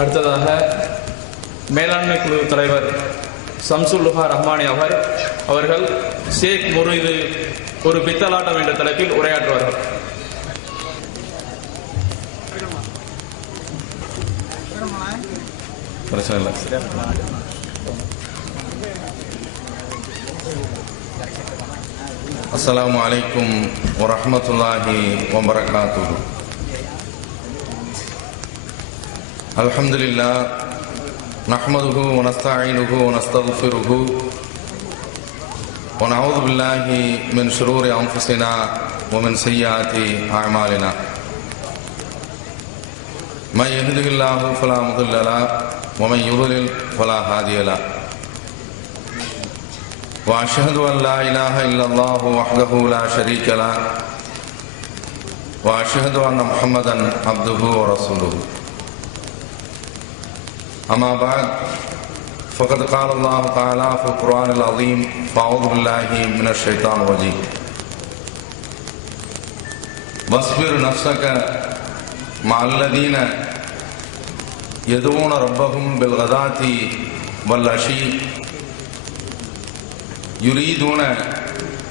அடுத்ததாக மேலாண்மை குழு தலைவர் சம்சுல்லுஹா ரஹ்மானி அவர்கள் ஷேக் முரீது ஒரு பித்தலாட்டம் என்ற தலைப்பில் உரையாற்றுவார்கள். அஸ்ஸலாமு அலைக்கும் வரஹ்மத்துல்லாஹி வபரகாத்துஹு. அல்ஹம்துலில்லாஹ் நஹ்மதுஹு வ நஸ்தஈனுஹு வ நஸ்தக்ஃபிருஹு வ நஊது பில்லாஹி மின் ஷுரூரி அன்ஃபுஸினா வ மின் ஸய்யிஆத்தி அஅமாலினா. மன் யஹ்திஹில்லாஹு ஃபலா முضில்ல லஹு வ மன் யுضلل ஃபலா ஹாதிய லஹு. وأشهد أن لا إله إلا الله وحده لا شريك له وأشهد أن محمدا عبده ورسوله. أما بعد فقد قال الله تعالى في القرآن العظيم فأعوذ بالله من الشيطان الرجيم واصبر نفسك مع الذين يدعون ربهم بالغداة والعشي يريدون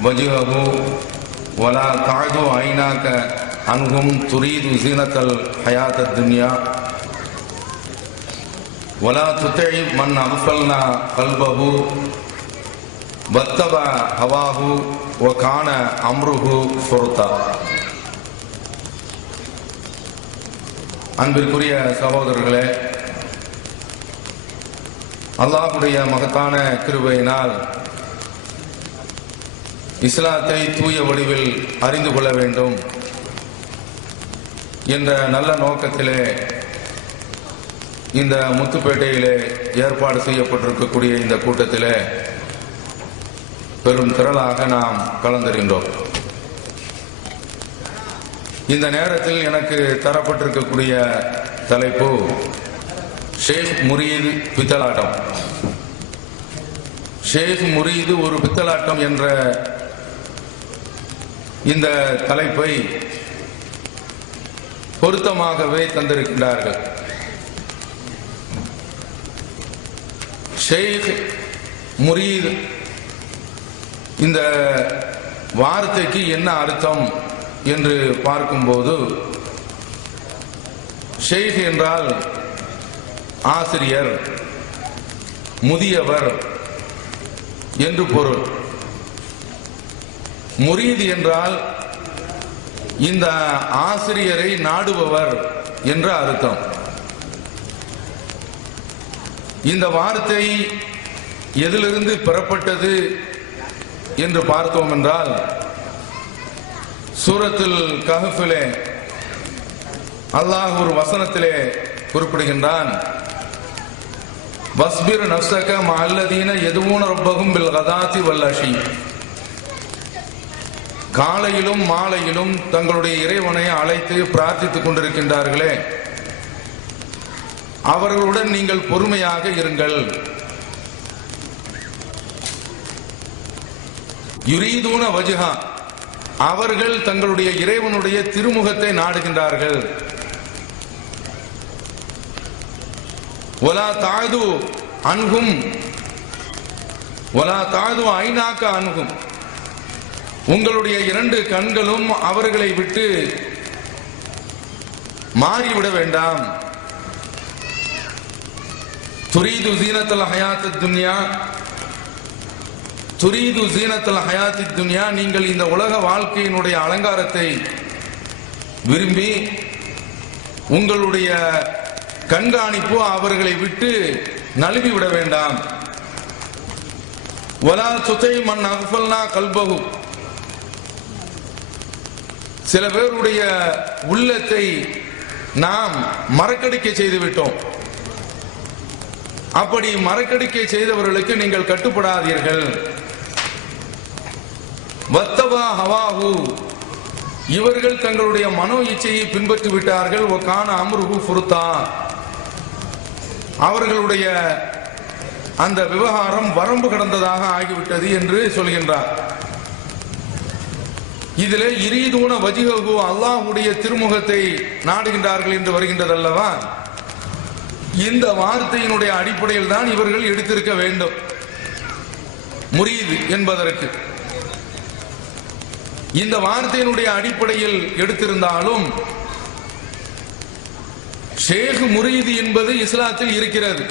وجهه ولا تعد عيناك عنهم تريد زينة الحياة الدنيا ولا تطع من أغفلنا قلبه واتبع هواه وكان أمره فرطا. அன்பிற்குரிய சகோதரர்களே, அல்லாஹ்வுடைய மகத்தான கிருபையினால் இஸ்லாத்தை தூய வடிவில் அறிந்து கொள்ள வேண்டும் என்ற நல்ல நோக்கத்திலே இந்த முத்துப்பேட்டையிலே ஏற்பாடு செய்யப்பட்டிருக்கக்கூடிய இந்த கூட்டத்திலே பெரும் திரளாக நாம் கலந்திருக்கின்றோம். இந்த நேரத்தில் எனக்கு தரப்பட்டிருக்கக்கூடிய தலைப்பு ஷேக் முரீது பித்தலாட்டம். ஷேக் முரீது ஒரு பித்தலாட்டம் என்ற இந்த தலைப்பை பொருத்தமாகவே தந்திருக்கின்றார்கள். ஷேக் முரீத் இந்த வார்த்தைக்கு என்ன அர்த்தம் என்று பார்க்கும்போது, ஷேக் என்றால் ஆசிரியர், முதியவர் என்று பொருள். முரீத் என்றால் இந்த ஆசிரியரை நாடுபவர் என்ற அர்த்தம். இந்த வார்த்தை எதிலிருந்து பெறப்பட்டது என்று பார்த்தோம் என்றால், சூரத்துல் கஹ்ஃபிலே அல்லாஹ் ஒரு வசனத்திலே குறிப்பிடுகின்றான், வஸ்பிர் நஃப்ஸக மஅல்லதீன யதுஊன ரப்பஹும் பில் கதாத்தி வல் அஷி. காலையிலும் மாலையிலும் தங்களுடைய இறைவனை அழைத்து பிரார்த்தித்துக் கொண்டிருக்கின்றார்களே, அவர்களுடன் நீங்கள் பொறுமையாக இருங்கள். யுரீதூன வஜ்ஹா, அவர்கள் தங்களுடைய இறைவனுடைய திருமுகத்தை நாடுகின்றார்கள். வலா தாது அன்ஹும் வலா தாது ஐநாக்க அன்ஹும், உங்களுடைய இரண்டு கண்களும் அவர்களை விட்டு மாறிவிட வேண்டாம். துரீது ஜீனத்துல் ஹயாத்தித் துன்யா, துரீது ஜீனத்துல் ஹயாத்தித் துன்யா, நீங்கள் இந்த உலக வாழ்க்கையினுடைய அலங்காரத்தை விரும்பி உங்களுடைய கண்காணிப்பு அவர்களை விட்டு நழுவி விட வேண்டாம். வலா துதை மன் அஃபல்னா கல்பஹு, சில பேருடைய உள்ளத்தை நாம் மறக்கடிக்க செய்து விட்டோம். அப்படி மறக்கடிக்க செய்தவர்களுக்கு நீங்கள் கட்டுப்படாதீர்கள். வத்தபா ஹவாஹு, இவர்கள் தங்களுடைய மனோ இச்சையை பின்பற்றி விட்டார்கள். ஒகான அம்ருஹு ஃபுர்தா, அவர்களுடைய அந்த விவகாரம் வரம்பு கடந்ததாக ஆகிவிட்டது என்று சொல்கின்றார். இதிலே யுரீதூன வஜ்ஹஹு, அல்லாஹ்வுடைய திருமுகத்தை நாடுகின்றார்கள் என்று வருகின்றது அல்லவா. இந்த வார்த்தையினுடைய அடிப்படையில் தான் இவர்கள் எடுத்திருக்க வேண்டும். முரீது என்பதற்கு இந்த வார்த்தையினுடைய அடிப்படையில் எடுத்திருந்தாலும் ஷேக் முரீது என்பது இஸ்லாத்தில் இருக்கிறது.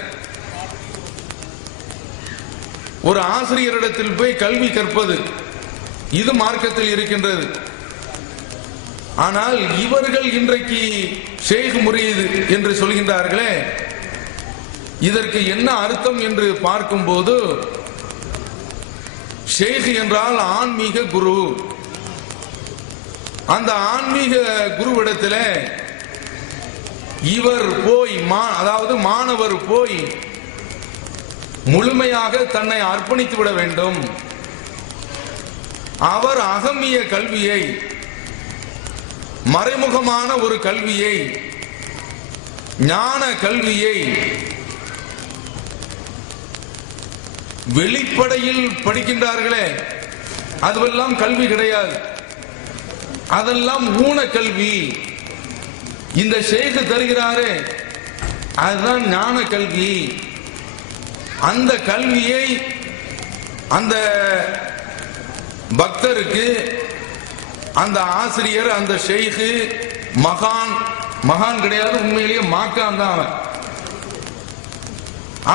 ஒரு ஆசிரியரிடத்தில் போய் கல்வி கற்பது இது மார்க்கத்தில் இருக்கின்றது. ஆனால் இவர்கள் இன்றைக்கு ஷேக் முரீது என்று சொல்கின்றார்களே, இதற்கு என்ன அர்த்தம் என்று பார்க்கும்போது, ஷேக் என்றால் ஆன்மீக குரு. அந்த ஆன்மீக குருவிடத்தில் இவர் போய் அதாவது மாணவர் போய் முழுமையாக தன்னை அர்ப்பணித்து விட வேண்டும். அவர் அகமிய கல்வியை, மறைமுகமான ஒரு கல்வியை, ஞான கல்வியை வெளிப்படையில் படிக்கின்றார்களே, அதுவெல்லாம் கல்வி கிடையாது. அதெல்லாம் ஊன கல்வி. இந்த ஷேக் தருகிறாரே அதுதான் ஞான கல்வி. அந்த கல்வியை அந்த பக்தருக்கு அந்த ஆசிரியர், அந்த ஷேக் மகான் கிடையாது, உண்மையிலேயே மாக்கான் தான்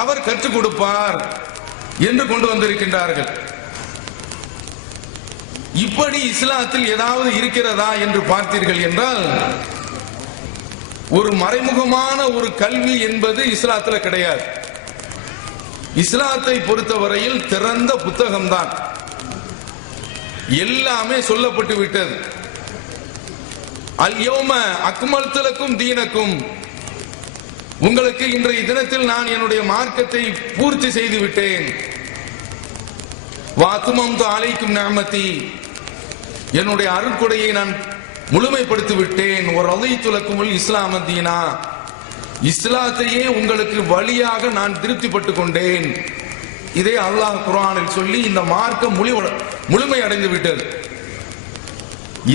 அவர் கற்றுக் கொடுப்பார் என்று கொண்டு வந்திருக்கின்றார்கள். இப்படி இஸ்லாத்தில் ஏதாவது இருக்கிறதா என்று பார்த்தீர்கள் என்றால், ஒரு மறைமுகமான ஒரு கல்வி என்பது இஸ்லாத்தில் கிடையாது. இஸ்லாத்தை பொறுத்தவரையில் திறந்த புத்தகம்தான், எல்லாமே சொல்லப்பட்டு விட்டது. அல்-யௌம அக்மல்து லக்கும் தீனக்கும், உங்களுக்கு இன்றைய தினத்தில் நான் என்னுடைய மார்க்கத்தை பூர்த்தி செய்து விட்டேன். வஅத்மம்து அலைக்கும் நிஅமதி, என்னுடைய அருட்கொடையை நான் முழுமைப்படுத்தி விட்டேன். ஒரு ரலீது லக்குமுல் இஸ்லாம தீனா, இஸ்லாத்தையே உங்களுக்கு வழியாக நான் திருப்திப்பட்டு கொண்டேன். இதே அல்லாஹ் குர்ஆனில் சொல்லி இந்த மார்க்கம் முழுமை அடைந்து விட்டது.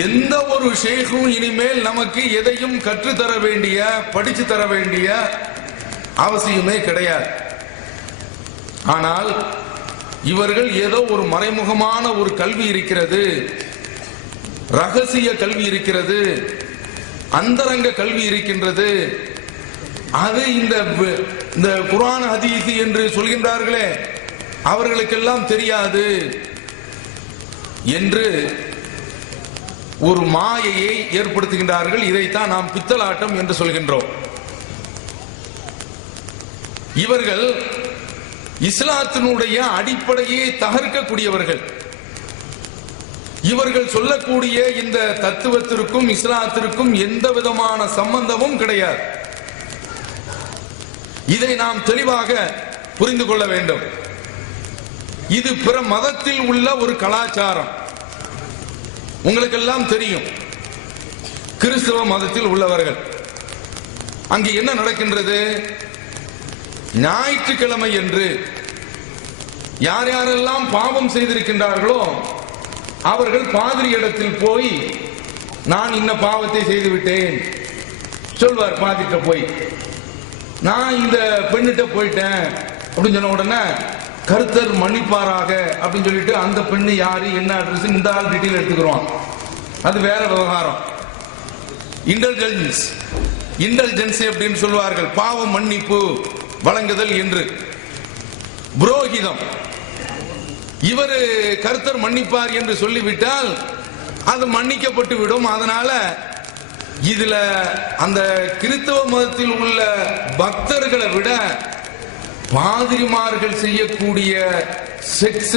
எந்த ஒரு ஷேக்கும் இனிமேல் நமக்கு எதையும் கற்றுத்தர வேண்டிய, படிச்சு தர வேண்டிய அவசியமே கிடையாது. ஆனால் இவர்கள் ஏதோ ஒரு மறைமுகமான ஒரு கல்வி இருக்கிறது, ரகசிய கல்வி இருக்கிறது, அந்தரங்க கல்வி இருக்கின்றது, அது இந்த குர்ஆன் ஹதீஸ் என்று சொல்கின்றார்களே அவர்களுக்கெல்லாம் தெரியாது என்று ஒரு மாயையை ஏற்படுத்துகின்றார்கள். இதைத்தான் நாம் பித்தலாட்டம் என்று சொல்கின்றோம். இவர்கள் இஸ்லாத்தினுடைய அடிப்படையை தகர்க்கக்கூடியவர்கள். இவர்கள் சொல்லக்கூடிய இந்த தத்துவத்திற்கும் இஸ்லாத்திற்கும் எந்த விதமான சம்பந்தமும் கிடையாது. இதை நாம் தெளிவாக புரிந்து கொள்ள வேண்டும். இது பிற மதத்தில் உள்ள ஒரு கலாச்சாரம். உங்களுக்கெல்லாம் தெரியும், கிறிஸ்தவ மதத்தில் உள்ளவர்கள் அங்கு என்ன நடக்கின்றது? ஞாயிற்றுக்கிழமை என்று யார் யாரெல்லாம் பாவம் செய்திருக்கின்றார்களோ அவர்கள் பாதிரி இடத்தில் போய் நான் இன்ன பாவத்தை செய்து விட்டேன் சொல்வார். பாதிட்ட போய் நான் இந்த பெண்ணிட்ட போயிட்டேன் அப்படின்னு சொன்ன உடனே கர்த்தர் மன்னிப்பாராக அப்படின்னு சொல்லிட்டு அந்த பெண்ணு யாரு, என்ன அட்ரஸ், இந்த ஆள் டீட்டெயில் எடுத்துக்கிறோம். அது வேற விவகாரம். இன்டெலிஜென்ஸ் அப்படின்னு சொல்வார்கள், பாவம் மன்னிப்பு வழங்குதல் என்று. புரோகிதம், இவர் கர்த்தர் மன்னிப்பார் என்று சொல்லிவிட்டால் அது மன்னிக்கப்பட்டு விடும். அதனால இதுல அந்த கிறிஸ்தவ மதத்தில் உள்ள பக்தர்களை விட பாதிரிமார்கள் செய்யக்கூடிய செக்ஸ்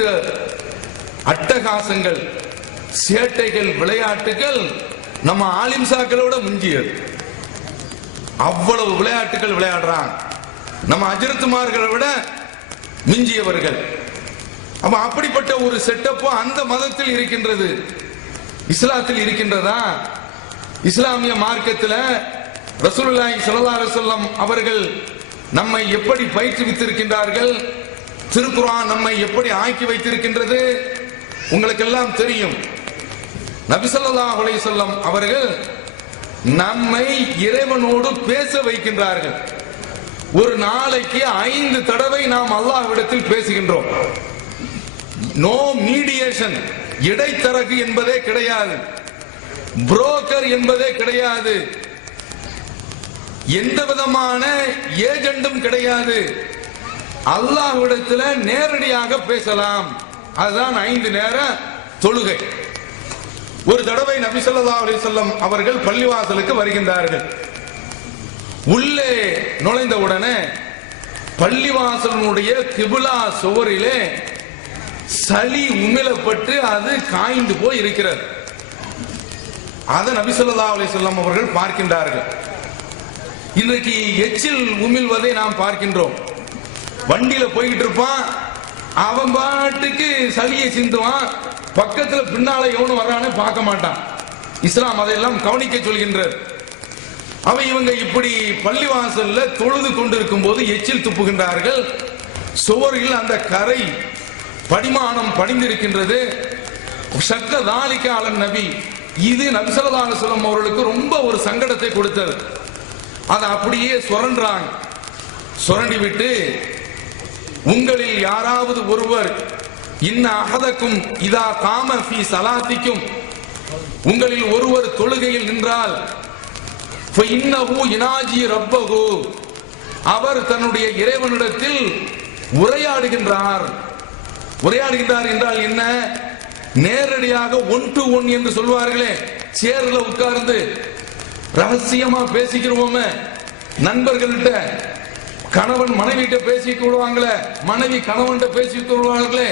அட்டகாசங்கள், சேட்டைகள், விளையாட்டுகள் நம்ம ஆலிம்சாக்களோட முஞ்சியது. அவ்வளவு விளையாட்டுகள் விளையாடுறாங்க, நம்ம அஜரத்துமார்களை விட மிஞ்சியவர்கள். அப்ப அப்படிப்பட்ட ஒரு செட்டப் அந்த மதத்தில் இருக்கின்றது. இஸ்லாத்தில் இருக்கின்றதா? இஸ்லாமிய மார்க்கத்தில் ரசூலுல்லாஹி ஸல்லல்லாஹு அலைஹி வஸல்லம் அவர்கள் நம்மை எப்படி பயிற்றுவித்திருக்கின்றார்கள், திருக்குர்ஆன் நம்மை எப்படி ஆக்கி வைத்திருக்கின்றது உங்களுக்கெல்லாம் தெரியும். நபி ஸல்லல்லாஹு அலைஹி வஸல்லம் அவர்கள் நம்மை இறைவனோடு பேச வைக்கின்றார்கள். ஒரு நாளைக்கு 5 தடவை நாம் அல்லாஹ்விடத்தில் பேசுகின்றோம். நோ மீடியேஷன், இடைத்தரகு என்பதே கிடையாது, புரோக்கர் என்பதே கிடையாது, எந்த விதமான ஏஜெண்டும் கிடையாது. அல்லாஹ்விடத்தில் நேரடியாக பேசலாம். அதுதான் 5 நேர தொழுகை. ஒரு தடவை நபி ஸல்லல்லாஹு அலைஹி வஸல்லம் அவர்கள் பள்ளிவாசலுக்கு வருகின்றார்கள். உள்ளே நுழைந்த உடனே பள்ளிவாசலுடைய கிபிலா சுவரிலே சளி உமிழப்பட்டு அது காய்ந்து போய் இருக்கிறது. அதை நபி ஸல்லல்லாஹு அலைஹி வஸல்லம் அவர்கள் பார்க்கின்றார்கள். இன்றைக்கு எச்சில் உமிழ்வதை நாம் பார்க்கின்றோம். வண்டியில போய்கிட்டு இருப்பான், அவன் பாட்டுக்கு சளியை சிந்துவான், பக்கத்துல பின்னால எவனும் வர்றான்னு பார்க்க மாட்டான். இஸ்லாம் அதையெல்லாம் கவனிக்க சொல்கின்றது. இவங்க இப்படி பள்ளிவாசல்ல தொழுது கொண்டிருக்கும் போது எச்சில் துப்புகின்றார்கள். சுவரில் அந்த கரை படிமானம் படிந்திருக்கின்றது. ஷக்க தாலிக அலன் நபி, இது நபி ஸல்லல்லாஹு அலைஹி வஸல்லம் அவர்களுக்கு ரொம்ப ஒரு சங்கடத்தை கொடுத்தது. அதை அப்படியே சுரண்டாங்க. சுரண்டி விட்டு, உங்களில் யாராவது ஒருவர் இன்ன அஹதக்கும் இதா காம ஃபீ ஸலாத்திக்கும், உங்களில் ஒருவர் தொழுகையில் நின்றால் ஃபஇன்னஹு யுனாஜி ரப்பஹு, அவர் தன்னுடைய இறைவனிடத்தில் உரையாடுகின்றார். உரையாடுகின்றார் என்றால் என்ன? நேரடியாக 1 to 1 என்று சொல்வார்களே, சேர்ல உட்கார்ந்து ரகசியமா பேசிக்கிறோமே, நண்பர்கள்ட்ட, கணவன் மனைவிட்ட பேசிக் கொள்வாங்களே, மனைவி கணவன் பேசிக் கொள்வார்களே,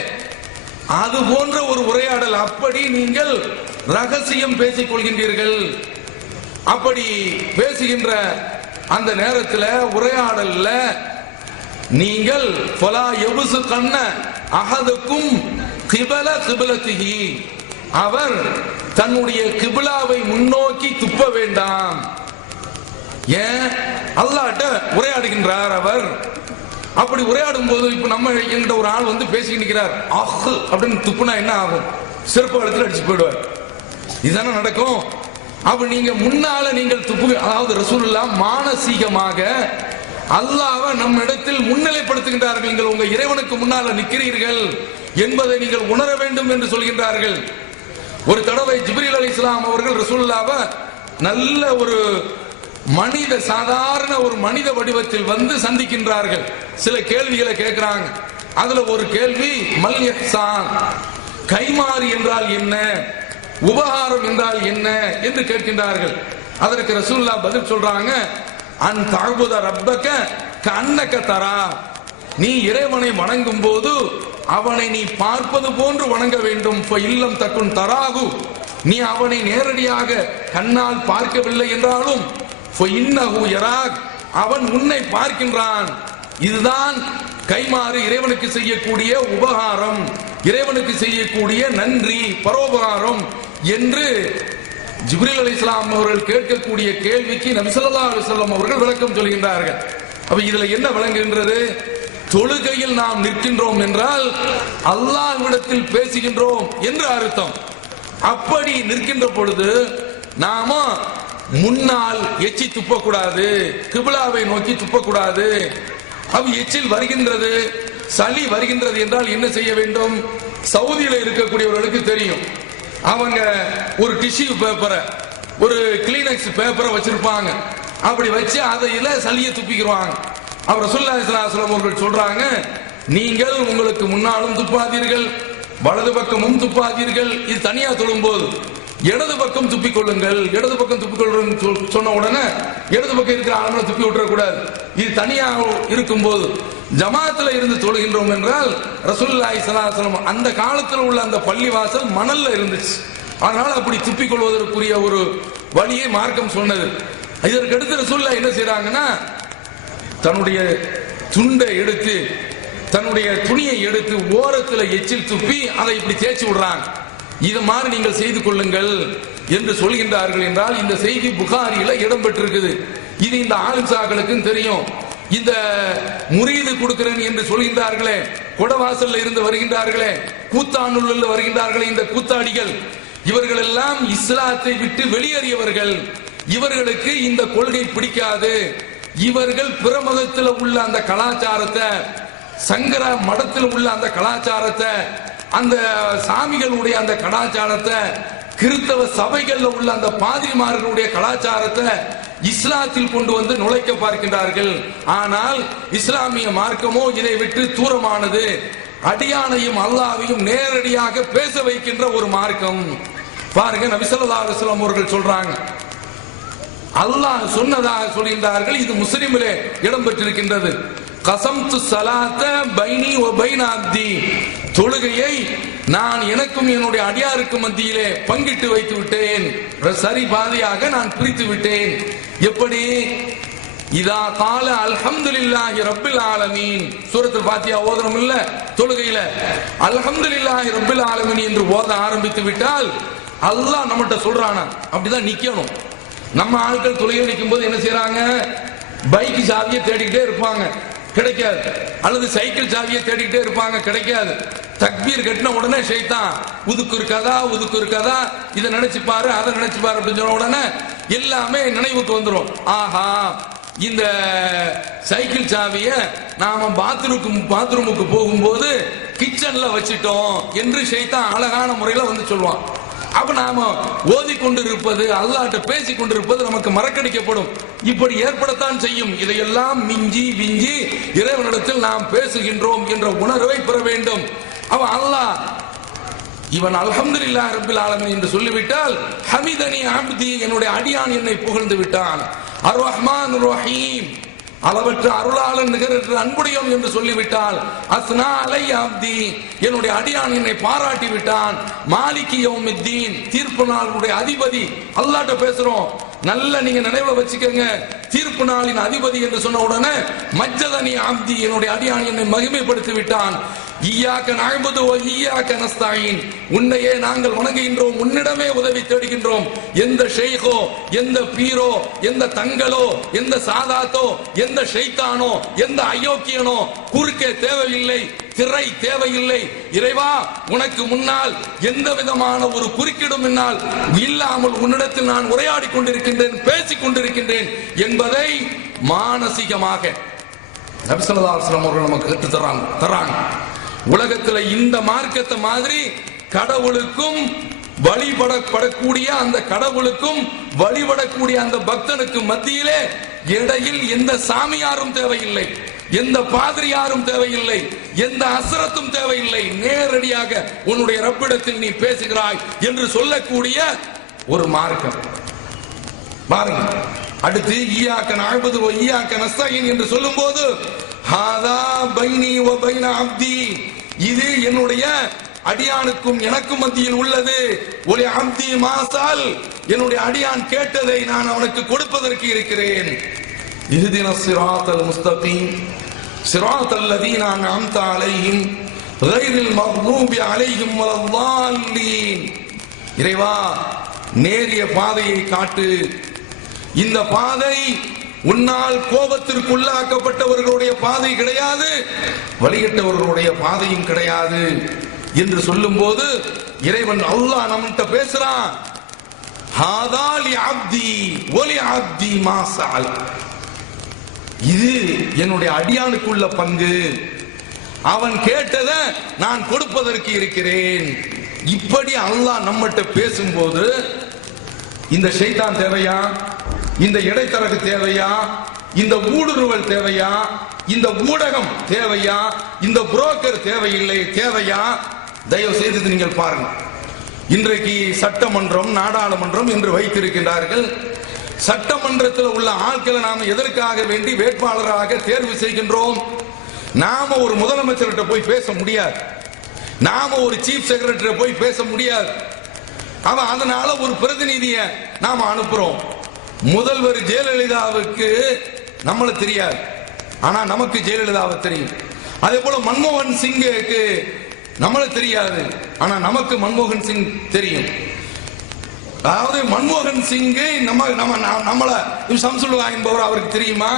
அது போன்ற ஒரு உரையாடல். அப்படி நீங்கள் ரகசியம் பேசிக் கொள்கின்றீர்கள். அப்படி பேசுகின்ற அந்த நேரத்தில் உரையாடல்ல நீங்கள் ஃபலா யபுசு கண்ண அஹதுக்கும் கிபல கிபலத்திஹி, அவர் தன்னுடைய கிபிலாவை முன்னோக்கி துப்ப வேண்டாம். ஏன்? அல்லாஹ்ட்ட உரையாடுகின்றார் அவர். அப்படி உரையாடும் போது இப்ப நம்ம என்கிட்ட ஒரு ஆள் வந்து பேசிக்கிட்டு இருக்கிறார், அஹ் அப்படின்னு துப்புனா என்ன ஆகும்? செருப்பு இடத்துல அடிச்சு போயிடுவார். இதுதானே நடக்கும். அப்ப நீங்க முன்னால நீங்கள் துப்பு, அதாவது ரசூலுல்லாஹ் மானசீகமாக அல்லாஹ்வை நம்ம இடத்தில் முன்னிலைப்படுத்துகின்றார்கள். நீங்கள் உங்க இறைவனுக்கு முன்னால நிற்கிறீர்கள் என்பதை நீங்கள் உணர வேண்டும் என்று சொல்கின்றார்கள். ஒரு தடவை ஜிப்ரீல் அலைஹிஸ்ஸலாம் அவர்கள் ரசூலுல்லாஹ்வை நல்ல ஒரு மனித, சாதாரண ஒரு மனித வடிவத்தில் வந்து சந்திக்கின்றார்கள். சில கேள்விகளை கேட்கிறாங்க. அதுல ஒரு கேள்வி, மல் இஹ்சான், கைமாறு என்றால் என்ன, உபகாரம் என்றால் என்ன என்று கேட்கின்றார்கள். அதற்கு ரசூலுல்லாஹ் பதில் சொல்றாங்க, அன் தஅபுத ரப்பக கஅன்னக தரா, நீ இறைவனை வணங்கும் போது அவனை நீ பார்ப்பது போன்று வணங்க வேண்டும். இல்லம் தக்குன் தராகு, நீ அவனை நேரடியாக கண்ணால் பார்க்கவில்லை என்றாலும் அவன் உன்னை பார்க்கின்றான். இதுதான் கைமாறு, இறைவனுக்கு செய்யக்கூடிய உபகாரம், இறைவனுக்கு செய்யக்கூடிய நன்றி, பரோபகாரம் என்று ஜிப்ரீல் அலைஹிஸ்ஸலாம் அவர்கள் கேட்கக்கூடிய கேள்விக்கு நபி ஸல்லல்லாஹு அலைஹி வஸல்லம் அவர்கள் விளக்கம் சொல்கின்றார்கள். அப்ப இதுல என்ன விளங்குகின்றது? தொழுகையில் நாம் நிற்கின்றோம் என்றால் அல்லாஹ்விடத்தில் பேசுகின்றோம் என்று அர்த்தம். அப்படி நிற்கின்ற பொழுது நாம முன்னால் எச்சி துப்பக்கூடாது, கிபிலாவை நோக்கி துப்பக்கூடாது. எச்சில் வருகின்றது, சளி வருகின்றது என்றால் என்ன செய்ய வேண்டும்? சவுதியில இருக்கக்கூடியவர்களுக்கு தெரியும். அவங்க ஒரு டிஷ்யூ பேப்பரை, ஒரு கிளீனக்ஸ் பேப்பரை வச்சிருப்பாங்க. அப்படி வச்சு அதையில சளியை துப்பிக்கிறாங்க. அவர் ரசூலுல்லாஹி ஸல்லல்லாஹு அலைஹி வஸல்லம் அவர்கள் சொல்றாங்க, நீங்கள் உங்களுக்கு முன்னாலும் துப்பாதீர்கள், வலது பக்கமும் துப்பாதீர்கள். இது தனியா தொழும்போது இடது பக்கம் துப்பிக் கொள்ளுங்கள். இடது பக்கம் துப்பிக் கொள்ளுங்கள் சொன்ன உடனே இடது பக்கம் இருக்கிற ஆளுநரை துப்பி விட்டுறக்கூடாது. இது தனியா இருக்கும் போது, ஜமாத்துல இருந்து தொழுகின்றோம் என்றால் ரசூலுல்லாஹி ஸல்லல்லாஹு அலைஹி வஸல்லம் அந்த காலத்தில் உள்ள அந்த பள்ளிவாசல் மணல்ல இருந்துச்சு. அதனால அப்படி துப்பிக் கொள்வதற்குரிய ஒரு வழியை மார்க்கம் சொன்னது. இதற்கடுத்து ரசூலுல்லாஹ் என்ன செய்யறாங்கன்னா, தன்னுடைய துண்டை எடுத்து, தன்னுடைய துணியை எடுத்து ஓரத்தில் எச்சில் துப்பி அதை இப்படி தேய்ச்சி விடுறாங்க. இது மாதிரி நீங்கள் செய்து கொள்ளுங்கள் என்று சொல்கின்றார்கள். என்றால் இந்த செய்தி புகாரியில இடம் பெற்றிருக்குது. இது இந்த ஆலிம்சாக்களுக்கும் தெரியும். இந்த முரீது கொடுக்கிறேன் என்று சொல்கின்றார்களே, கொடவாசல்ல இருந்து வருகின்றார்களே, கூத்தானூர்ல வருகின்றார்களே, இந்த கூத்தாடிகள், இவர்கள் எல்லாம் இஸ்லாத்தை விட்டு வெளியேறியவர்கள். இவர்களுக்கு இந்த கொள்கை பிடிக்காது. இவர்கள் பிற மதத்தில் உள்ள அந்த கலாச்சாரத்தை, சங்கர மடத்தில் உள்ள அந்த கலாச்சாரத்தை, அந்த சாமிகளுடைய அந்த கலாச்சாரத்தை, கிறிஸ்தவ சபைகள்ல உள்ள அந்த பாதிரிமார்களுடைய கலாச்சாரத்தை இஸ்லாத்தில் கொண்டு வந்து நுழைக்க பார்க்கின்றார்கள். ஆனால் இஸ்லாமிய மார்க்கமோ இதை விட்டு தூரமானது. அடியானையும் அல்லாஹ்வையும் நேரடியாக பேச வைக்கின்ற ஒரு மார்க்கம். பாருங்க, நபி ஸல்லல்லாஹு அலைஹி வஸல்லம் அவர்கள் சொல்றாங்க, அல்லாஹ் சொன்னதாக சொல்கின்றார்கள். இது முஸ்லிமிலே இடம்பெற்றிருக்கின்றது. கஸம்து ஸலாத்த பைனி வ பைன அப்தி, தொழுகையை நான் எனக்கும் என்னுடைய அடியாருக்கும் மத்தியிலே பங்கிட்டு வைத்து விட்டேன், சரி பாதியாக நான் பிரித்து விட்டேன். எப்படி? இதா கால அல்ஹம்துலில்லாஹி ரப்பில் ஆலமீன், சூரத்துல் ஃபாத்திஹா ஓதுறோம் இல்ல தொழுகையில, அல்ஹம்துலில்லாஹி ரப்பில் ஆலமீன் என்று ஓத ஆரம்பித்து விட்டால் அல்லாஹ் நம்மகிட்ட சொல்றானா, அப்படிதான் நிக்கணும். நம்ம ஆட்கள் தொழுகை நிற்கும் போது என்ன செய்யறாங்க? பைக் சாவியை தேடிக்கிட்டே இருப்பாங்க, கிடைக்காது. அல்லது சைக்கிள் சாவியை தேடிக்கிட்டே இருப்பாங்க, கிடைக்காது. தக்பீர் கட்டின உடனே ஷைத்தான் உதுக்கு இருக்கதா, இதை நினைச்சு பாரு, அதை நினைச்சு பாரு அப்படின்னு சொன்ன உடனே எல்லாமே நினைவுக்கு வந்துடும். ஆஹா, இந்த சைக்கிள் சாவிய நாம பாத்ரூமுக்கு போகும்போது கிச்சன்ல வச்சிட்டோம் என்று ஷைத்தான் அழகான முறையில வந்து சொல்லுவான். அப்ப நாம ஓதிக்கொண்டிருப்பது, அல்லாஹ்ட்ட பேசிக் கொண்டிருப்பது நமக்கு மறக்கடிக்கப்படும். இப்படி ஏற்படத்தான் செய்யும். இதையெல்லாம் மிஞ்சி விஞ்சி இறைவனிடத்தில் நாம் பேசுகின்றோம் என்ற உணர்வை பெற வேண்டும். அவன் அல்லாஹ் இவன் அல்ஹம்துலில்லாஹி ரப்பில் ஆலமீன் என்று சொல்லிவிட்டால், ஹமிதனி அப்தி, என்னுடைய அடியான் என்னை புகழ்ந்து விட்டான். அர் ரஹ்மானுர் ரஹீம், அளவற்ற அருளாளன் நிகரற்ற அன்புடையோன் என்று சொல்லிவிட்டால், அஸ்னா அலை அப்தி, என்னுடைய அடியான் என்னை பாராட்டி விட்டான். மாலிகி யௌமித்தீன், தீர்ப்பு நாளுடைய அதிபதி. அல்லாஹ்ட்ட பேசுறோம், நல்ல நீங்க நினைவுல வச்சுக்கோங்க, தீர்ப்பு நாளின் அதிபதி என்று சொன்ன உடனே மஜ்ஜதனி அப்தி, என்னுடைய அடியான் என்னை மகிமைப்படுத்தி விட்டான். ஈயாக்க நஅபுது வ ஈயாக்க நஸ்தஈன், உன்னையே நாங்கள் வணங்குகின்றோம், உன்னிடமே உதவி தேடுகின்றோம். எந்த ஷேഖோ, எந்த பீரோ, எந்த தங்களோ, எந்த சாதாத்தோ, எந்த ஷைத்தானோ, எந்த அயோக்கியனோ குறுக்கே தேவையில்லை, திரை தேவையில்லை. இறைவா, உனக்கு முன்னால் எந்த விதமான ஒரு குறுக்கிடும் என்னால் இல்லாமல் உன்னிடத்தில் நான் உரையாடி கொண்டிருக்கின்றேன், பேசிக் கொண்டிருக்கின்றேன் என்பதை மானசீகமாக நபி ஸல்லல்லாஹு அலைஹி வஸல்லம் அவர்கள் நமக்கு கற்று தராங்க. உலகத்துல இந்த மார்க்கத்தை மாதிரி கடவுளுக்கும் வழிபடக்கூடிய அந்த கடவுளுக்கும் வழிபடக்கூடிய அந்த பக்தனுக்கு மத்தியிலே இடையில் எந்த சாமியாரும் தேவையில்லை, எந்த பாதிரியாரும் தேவையில்லை, எந்த அசரத்தும் தேவையில்லை. நேரடியாக உன்னுடைய ரப்பிடத்தில் நீ பேசுகிறாய் என்று சொல்லக்கூடிய ஒரு மார்க்கம். பாருங்க, அடுத்து ஈயாக்க நஅபுது வ ஈயாக்க நஸ்தஈன் என்று சொல்லும்போது, ஹாதா பைனி வ பைன அப்தி, இது என்னுடைய அடியானுக்கும் எனக்கும் மத்தியில் உள்ளது. ஒலி அப்தி மாசால், என்னுடைய அடியான் கேட்டதை நான் அவனுக்கு கொடுப்பதற்கு இருக்கிறேன். இஹ்தினஸ் ஸிராத்தல் முஸ்தகீம் ஸிராத்தல் லதீன அன்அம்த அலைஹிம் கைரில் மக்தூபி அலைஹிம் வலல்லாலீன். இறைவா, நேரிய பாதையை காட்டு. இந்த பாதை உன்னால் கோபத்திற்குள்ளாக்கப்பட்டவர்களுடைய பாதை கிடையாது, வழிகட்டவர்களுடைய பாதையும் கிடையாது என்று சொல்லும் போது இறைவன் அல்லாஹ் நம்மகிட்ட பேசுறான். ஹாதா லி அப்தி வலி அப்தி மா ஸஅல், இது என்னுடைய அடியானுக்குள்ள பங்கு, அவன் கேட்டதை நான் கொடுப்பதற்கு இருக்கிறேன். இப்படி அல்லாஹ் நம்மகிட்ட பேசும்போது இந்த ஷைத்தான் தேவையா? இந்த இடைத்தரகு தேவையா? இந்த ஊடுருவல் தேவையா? இந்த ஊடகம் தேவையா? இந்த புரோக்கர் தேவையில்லை, தேவையா? தயவு செய்து நீங்கள் பாருங்க. இன்றைக்கு சட்டமன்றம், நாடாளுமன்றம் என்று வைத்திருக்கின்றார்கள். சட்டமன்றத்தில் உள்ள ஆட்களை நாம எதற்காக வேண்டி வேட்பாளராக தேர்வு செய்கின்றோம்? நாம ஒரு முதலமைச்சர்கிட்ட போய் பேச முடியாது, நாம ஒரு சீஃப் செக்ரட்டரி போய் பேச முடியாது. அவன் அதனால ஒரு பிரதிநிதியை நாம அனுப்புறோம். முதல்வர் ஜெயலலிதாவுக்கு நம்மள தெரியாது, ஆனா நமக்கு ஜெயலலிதாவை தெரியும். அதே போல மன்மோகன் சிங்குக்கு நம்மள தெரியாது, ஆனா நமக்கு மன்மோகன் சிங் தெரியும். அதாவது மன்மோகன் சிங்கை நம்மள சம்சுல்லா என்பவர் அவருக்கு தெரியுமா?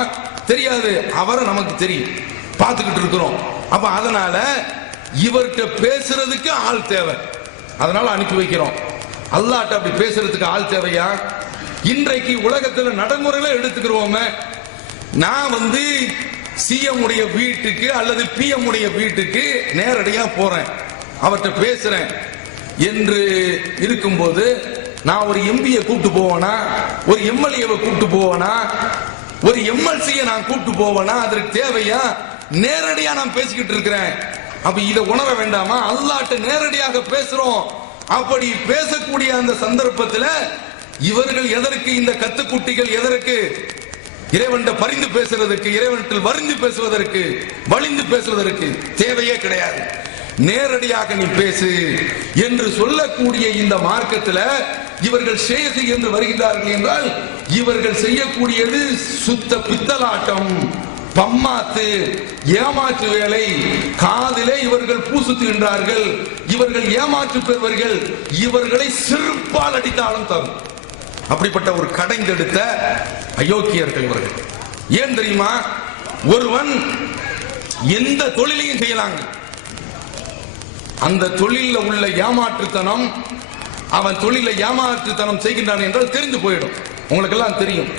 தெரியாது. அவரை நமக்கு தெரியும், பார்த்துக்கிட்டு இருக்கிறோம். அப்ப அதனால இவர்கிட்ட பேசுறதுக்கு ஆள் தேவை, அதனால அனுப்பி வைக்கிறோம். அல்லாஹ்ட்ட அப்படி பேசுறதுக்கு ஆள் தேவையா? இன்றைக்கு உலகத்தில் நடைமுறையில எடுத்துக்கிறோமே, நான் சிஎம் உடைய வீட்டுக்கு அல்லது பிஎம் உடைய வீட்டுக்கு நேரடியா போறேன், அவர்கிட்ட பேசுறேன் என்று இருக்கும்போது நான் ஒரு எம்பியை கூப்பிட்டு போவேனா, ஒரு எம்எல்ஏவை கூப்பிட்டு போவேனா, ஒரு எம்எல்சியை நான் கூப்பிட்டு போவேனா? அதற்கு தேவையா? நேரடியா நான் பேசிக்கிட்டு இருக்கிறேன். அப்ப இதை உணர வேண்டாமா? அல்லாஹ்ட்ட நேரடியாக பேசுறோம். அப்படி பேசக்கூடிய அந்த சந்தர்ப்பத்தில் இவர்கள் எதற்கு, இந்த கத்துக்குட்டிகள் எதற்கு? இறைவன்கிட்ட பரிந்து பேசுறதுக்கு, இறைவனில் வருந்தி பேசுவதற்கு, வலிந்து பேசுவதற்கு தேவையே கிடையாது. நேரடியாக நீ பேசு என்று சொல்லக்கூடிய இந்த மார்க்கத்தில் இவர்கள் ஷேக் என்று வருகிறார்கள் என்றால் இவர்கள் செய்யக்கூடியது சுத்த பித்தலாட்டம், பம்மாத்து, ஏமாற்று வேலை. காதிலே இவர்கள் பூசுத்துகின்றார்கள். இவர்கள் ஏமாற்று பெறுவர்கள். இவர்களை செருப்பால் அடித்தாலும் தரும். அப்படிப்பட்ட ஒரு கடைந்தெடுத்த அயோக்கியர்கள் இவர்கள். ஏன் தெரியுமா? ஒருவன் எந்த தொழிலையும் செய்யலாங்க, அந்த தொழில உள்ள ஏமாற்றுத்தனம், அவன் தொழில ஏமாற்றுத்தனம் செய்கின்றான் என்றால் தெரிந்து போயிடும். உங்களுக்கு எல்லாம் தெரியும்.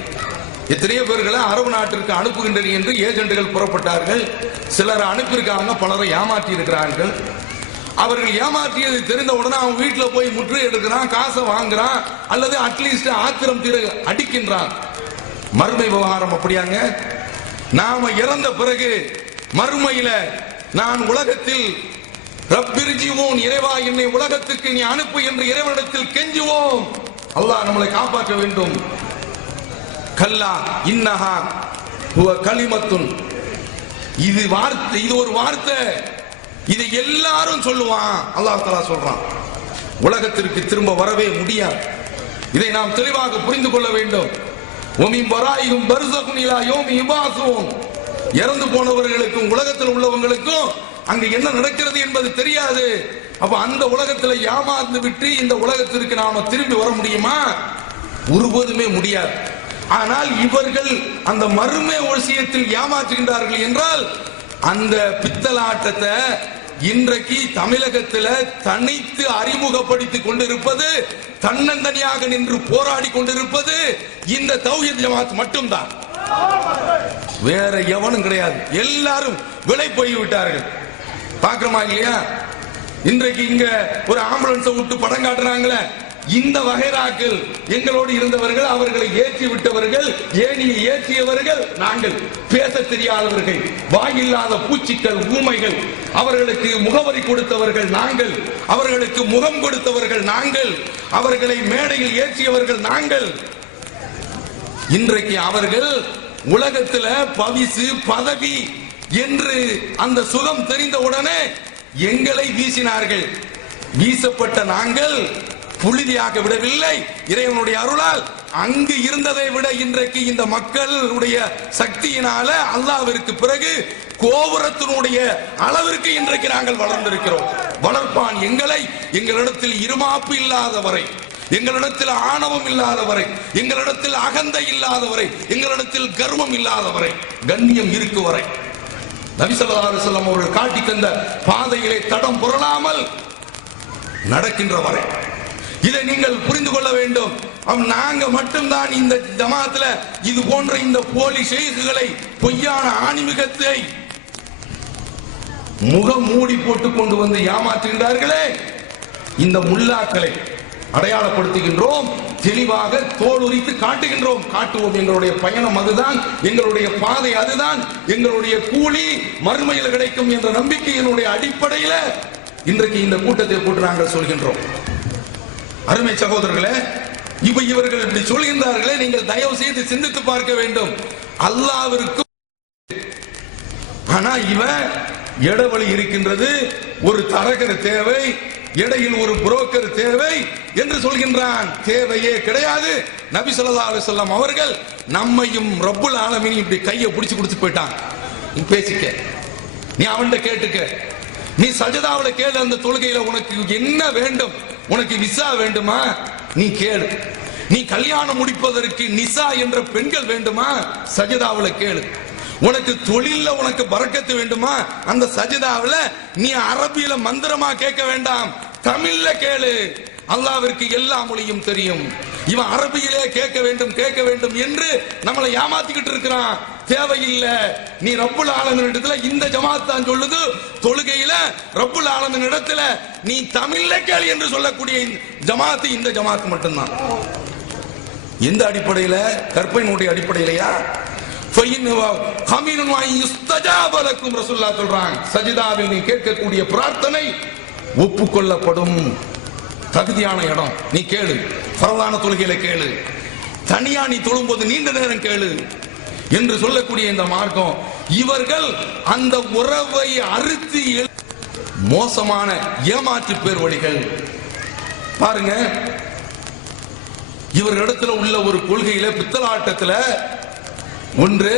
எத்தனையோ பேர்களை அரபு நாட்டிற்கு அனுப்புகின்றனர் என்று ஏஜென்ட்கள் புறப்பட்டார்கள். சிலர் அனுப்பியிருக்காங்க, பலரை ஏமாற்றி இருக்கிறார்கள். அவர்கள் ஏமாற்றியது தெரிந்த உடனே அவன் வீட்டில் போய் முற்று எடுக்கிறான், காசை வாங்குறான், அல்லது அட்லீஸ்ட் ஆத்திரம் தீர அடிக்கின்றான். மறுமை விவகாரம் அப்படியாங்க? நாம இறந்த பிறகு மறுமையில நான் உலகத்தில் ரப்பிர்ஜிவோன், இறைவா என்னை உலகத்துக்கு நீ அனுப்பு என்று இறைவனிடத்தில் கெஞ்சுவோம். அல்லாஹ் நம்மளை காப்பாற்ற வேண்டும். கல்லா இன்னஹா ஹுவ கலிமத்துன், இது வார்த்தை, இது ஒரு வார்த்தை, இதை எல்லாரும் சொல்லுவான். அல்லாஹ் தஆலா சொல்றான், உலகத்திற்கு திரும்ப வரவே முடியாது. இதை நாம் தெளிவாக புரிந்து கொள்ள வேண்டும். ஒமின் வராயிகும் பர்ஸகுன் இலா யௌமி யுபாஸூன், இறந்து போனவர்களுக்கும் உலகத்தில் உள்ளவங்களுக்கும் அங்க என்ன நடக்கிறது என்பது தெரியாது. அப்ப அந்த உலகத்துல ஏமாந்து விட்டு இந்த உலகத்திற்கு நாம திரும்பி வர முடியுமா? ஒருபோதுமே முடியாது. ஆனால் இவர்கள் அந்த மறுமை விஷயத்தில் ஏமாற்றுகின்றார்கள் என்றால் அந்த பித்தலாட்டத்தை இன்றைக்கு தமிழகத்தில் தனித்து அறிமுகப்படுத்திக் கொண்டிருப்பது, தன்னந்தனியாக நின்று போராடி கொண்டிருப்பது இந்த தௌஹீத் ஜமாத் மட்டும்தான். வேற எவனும் கிடையாது. எல்லாரும் விலை போய்விட்டார்கள். பாக்குறோமா இல்லையா? இன்றைக்கு இங்க ஒரு ஆம்புலன்ஸை விட்டு படம் காட்டுறாங்களே, இந்த வகைராக்கள் எங்களோடு இருந்தவர்கள், அவர்களை ஏற்றி விட்டவர்கள், ஏணியை ஏற்றியவர்கள் நாங்கள். பேச தெரியாதவர்கள், வாயில்லாத பூச்சிகள், ஊமைகள், அவர்களுக்கு முகவரி கொடுத்தவர்கள் நாங்கள், அவர்களுக்கு முகம் கொடுத்தவர்கள் நாங்கள், அவர்களை மேடையில் ஏற்றியவர்கள் நாங்கள். இன்றைக்கு அவர்கள் உலகத்தில் பவிசு, பதவி என்று அந்த சுகம் தெரிந்தவுடனே எங்களை வீசினார்கள். வீசப்பட்ட நாங்கள் புழுதியாக விடவில்லை. இறைவனுடைய அருளால் அங்கு இருந்ததை விட இன்றைக்கு இந்த மக்களுடைய சக்தியினால அல்லாஹ்விற்கு பிறகு கோபுரத்தினுடைய அளவிற்கு இன்றைக்கு நாங்கள் வளர்ந்திருக்கிறோம். வளர்ப்பான் எங்களை, எங்களிடத்தில் இருமாப்பு இல்லாதவரை, எங்களிடத்தில் ஆணவம் இல்லாதவரை, எங்களிடத்தில் அகந்தை இல்லாதவரை, எங்களிடத்தில் கர்வம் இல்லாதவரை, கண்ணியம் இருக்கு வரை, நபி ஸல்லல்லாஹு அலைஹி வஸல்லம் அவர்கள் காட்டி தந்த பாதையிலே தடம் புரளாமல் நடக்கின்ற வரை இதை நீங்கள் புரிந்து கொள்ள வேண்டும். நாங்க மட்டும்தான் இந்த ஜமாத்துல இது போன்ற இந்த போலி ஷேக்குகளை, பொய்யான ஆன்மீகத்தை முகம் மூடி போட்டுக் கொண்டு வந்து ஏமாற்றுகின்றார்களே, இந்த முல்லாக்களை அடையாளப்படுத்துகின்றோம். தெளிவாக தோல் உரித்து காட்டுகின்றோம். காட்டுவோம். எங்களுடைய பயணம் அதுதான், எங்களுடைய பாதை அதுதான், எங்களுடைய கூலி மறுமையில் கிடைக்கும் என்ற நம்பிக்கையினுடைய அடிப்படையில் இன்றைக்கு இந்த கூட்டத்தை போட்டு நாங்கள் சொல்கின்றோம். அருமை சகோதரர்களே, இவர்கள் இப்படி சொல்கின்றார்களே, நீங்கள் தயவு செய்து சிந்தித்து பார்க்க வேண்டும். அல்லாஹ்விற்கு ஆனா இவன் இடவழி இருக்கின்றது, ஒரு தரகர் தேவை, இடையில் ஒரு புரோக்கர் தேவை என்று சொல்கின்றான். தேவையே கிடையாது. நபி ஸல்லல்லாஹு அலைஹி வஸல்லம் அவர்கள் நம்மையும் ரப்புல் ஆலமீனையும் இப்படி கையை பிடிச்சு கொடுத்து போயிட்டான். நீ பேசிக்க, நீ அவன்கிட்ட கேட்டுக்க, நீ சஜதாவுல கேளு. அந்த தொழுகையில உனக்கு என்ன வேண்டும்? உனக்கு விசா வேண்டுமா? நீ கேளு. நீ கல்யாணம் முடிப்பதற்கு நிசா என்ற பெண்கள் வேண்டுமா? சஜதாவுல கேளு. உனக்கு தொழில உனக்கு பரக்கத்து வேண்டுமா? அந்த சஜதாவுல நீ அரபியில மந்திரமா கேட்க வேண்டாம், தமிழ்ல கேளு. அல்லாஹ்விற்கு எல்லா மொழியும் தெரியும். இவன் அரபியிலே கேட்க வேண்டும் என்று நம்மளை ஏமாத்திக்கிட்டு இருக்கிறான். தேவையில்லை. நீ ரப்புல் ஆலமீன் இடத்துல இந்த ஜமாத் தான் சொல்லுது, தொழுகையில ரப்புல் ஆலமீன் இடத்துல நீ தமிழ்ல கேளு என்று சொல்லக்கூடிய ஜமாத் இந்த ஜமாத் மட்டும்தான். எந்த அடிப்படையில? கற்பனையினுடைய அடிப்படையிலையா? சஜிதாவில் நீ கேட்கக்கூடிய பிரார்த்தனை ஒப்புக்கொள்ளப்படும். தகுதியான இடம், நீ கேளு. பரவான தொழுகையில கேளு, தனியா நீ தொழும்போது நீண்ட நேரம் கேளு என்று சொல்லக்கூடிய இந்த மார்க்கம், இவர்கள் அந்த உறவை அறுத்து மோசமான ஏமாற்று பேர் வழிகள். பாருங்க, இவர்களிடத்துல உள்ள ஒரு கொள்கையில பித்தலாட்டத்துல ஒன்று,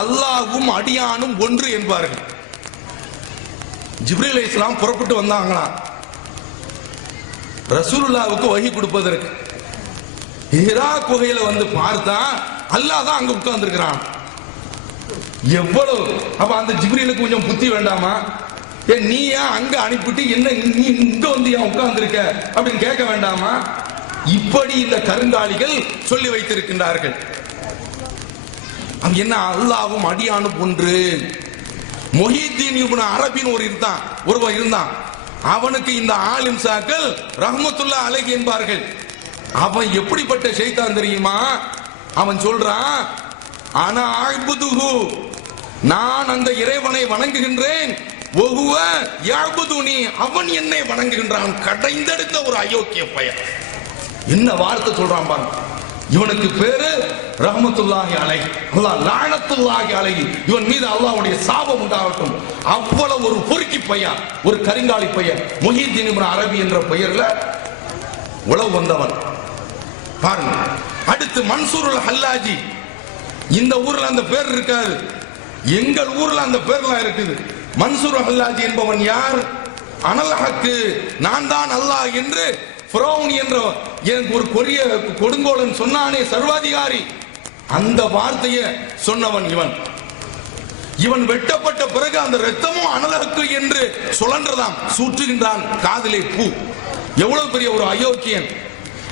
அல்லாஹ்வும் அடியானும் ஒன்று என்பார்கள். ஜிப்ரீல் அலைஹிஸ்ஸலாம் புறப்பட்டு வந்தாங்களாம் ரசூலுல்லாஹ்வுக்கு வஹி கொடுப்பதற்கு. ஹிரா குகையில வந்து பார்த்தா அல்லாஹ் தான் அங்க உட்கார்ந்து இருக்கிறான். எவ்வளவு! அப்ப அந்த ஜிப்ரீலுக்கு கொஞ்சம் புத்தி வேண்டாமா? நீ ஏன் அங்க அனுப்பிட்டு என்ன நீ இங்க வந்து ஏன் உட்கார்ந்து இருக்க அப்படின்னு கேட்க வேண்டாமா? இப்படி இந்த கருங்காலிகள் சொல்லி வைத்திருக்கின்றார்கள். என்ன அல்லாஹ்வும் அடியானும் ஒன்று. முஹித்தீன் இப்னு அரபின் ஒருவன் இருந்தான். அவனுக்கு இந்த ஆலிம் சாக்கள் ரஹ்மத்துல்லாஹி அலைஹி என்பார்கள். அவன் எப்படிப்பட்ட ஷைத்தான் தெரியுமா? அவன் சொல்றான், ஆனா அஅ்புதுஹு, நான் அந்த இறைவனை வணங்குகின்றேன், வஹுவ யஅ்புதுனி, அவன் என்னை வணங்குகின்றான். கடைந்தெடுத்த ஒரு அயோக்கிய பையன். என்ன வார்த்தை சொல்றான் பாருங்க. இவனுக்கு பேரு ரஹ்மத்துல்லாஹி அலைஹி, அல்லாஹ் லஅனத்துல்லாஹி அலைஹி, இவன் மீது அல்லாஹ்வுடைய சாபம் உண்டாகட்டும். அவ்வளவு ஒரு பொறுக்கி பையன், ஒரு கருங்காலி பையன். முஹித்தீன் இப்னு அரபி என்ற பெயர்ல உளவு வந்தவன். பாருங்க. அடுத்து மன்சூருல் ஹல்லாஜி. இந்த ஊர்ல அந்த பேர் இருக்காது, எங்கள் ஊர்ல அந்த பேர்லாம் இருக்குது. மன்சூர் ஹல்லாஜி என்பவன் யார்? அனல் ஹக்கு, நான் தான் அல்லாஹ் என்று ஃபிரௌன் என்ற ஒரு கொரிய கொடுங்கோலன் சொன்னானே, சர்வாதிகாரி, அந்த வார்த்தையை சொன்னவன் இவன். இவன் வெட்டப்பட்ட பிறகு அந்த ரத்தமும் அனலஹக்கு என்று சுழன்றதாம், சூற்றுகின்றான் காதிலே பூ. எவ்வளவு பெரிய ஒரு அயோக்கியன்!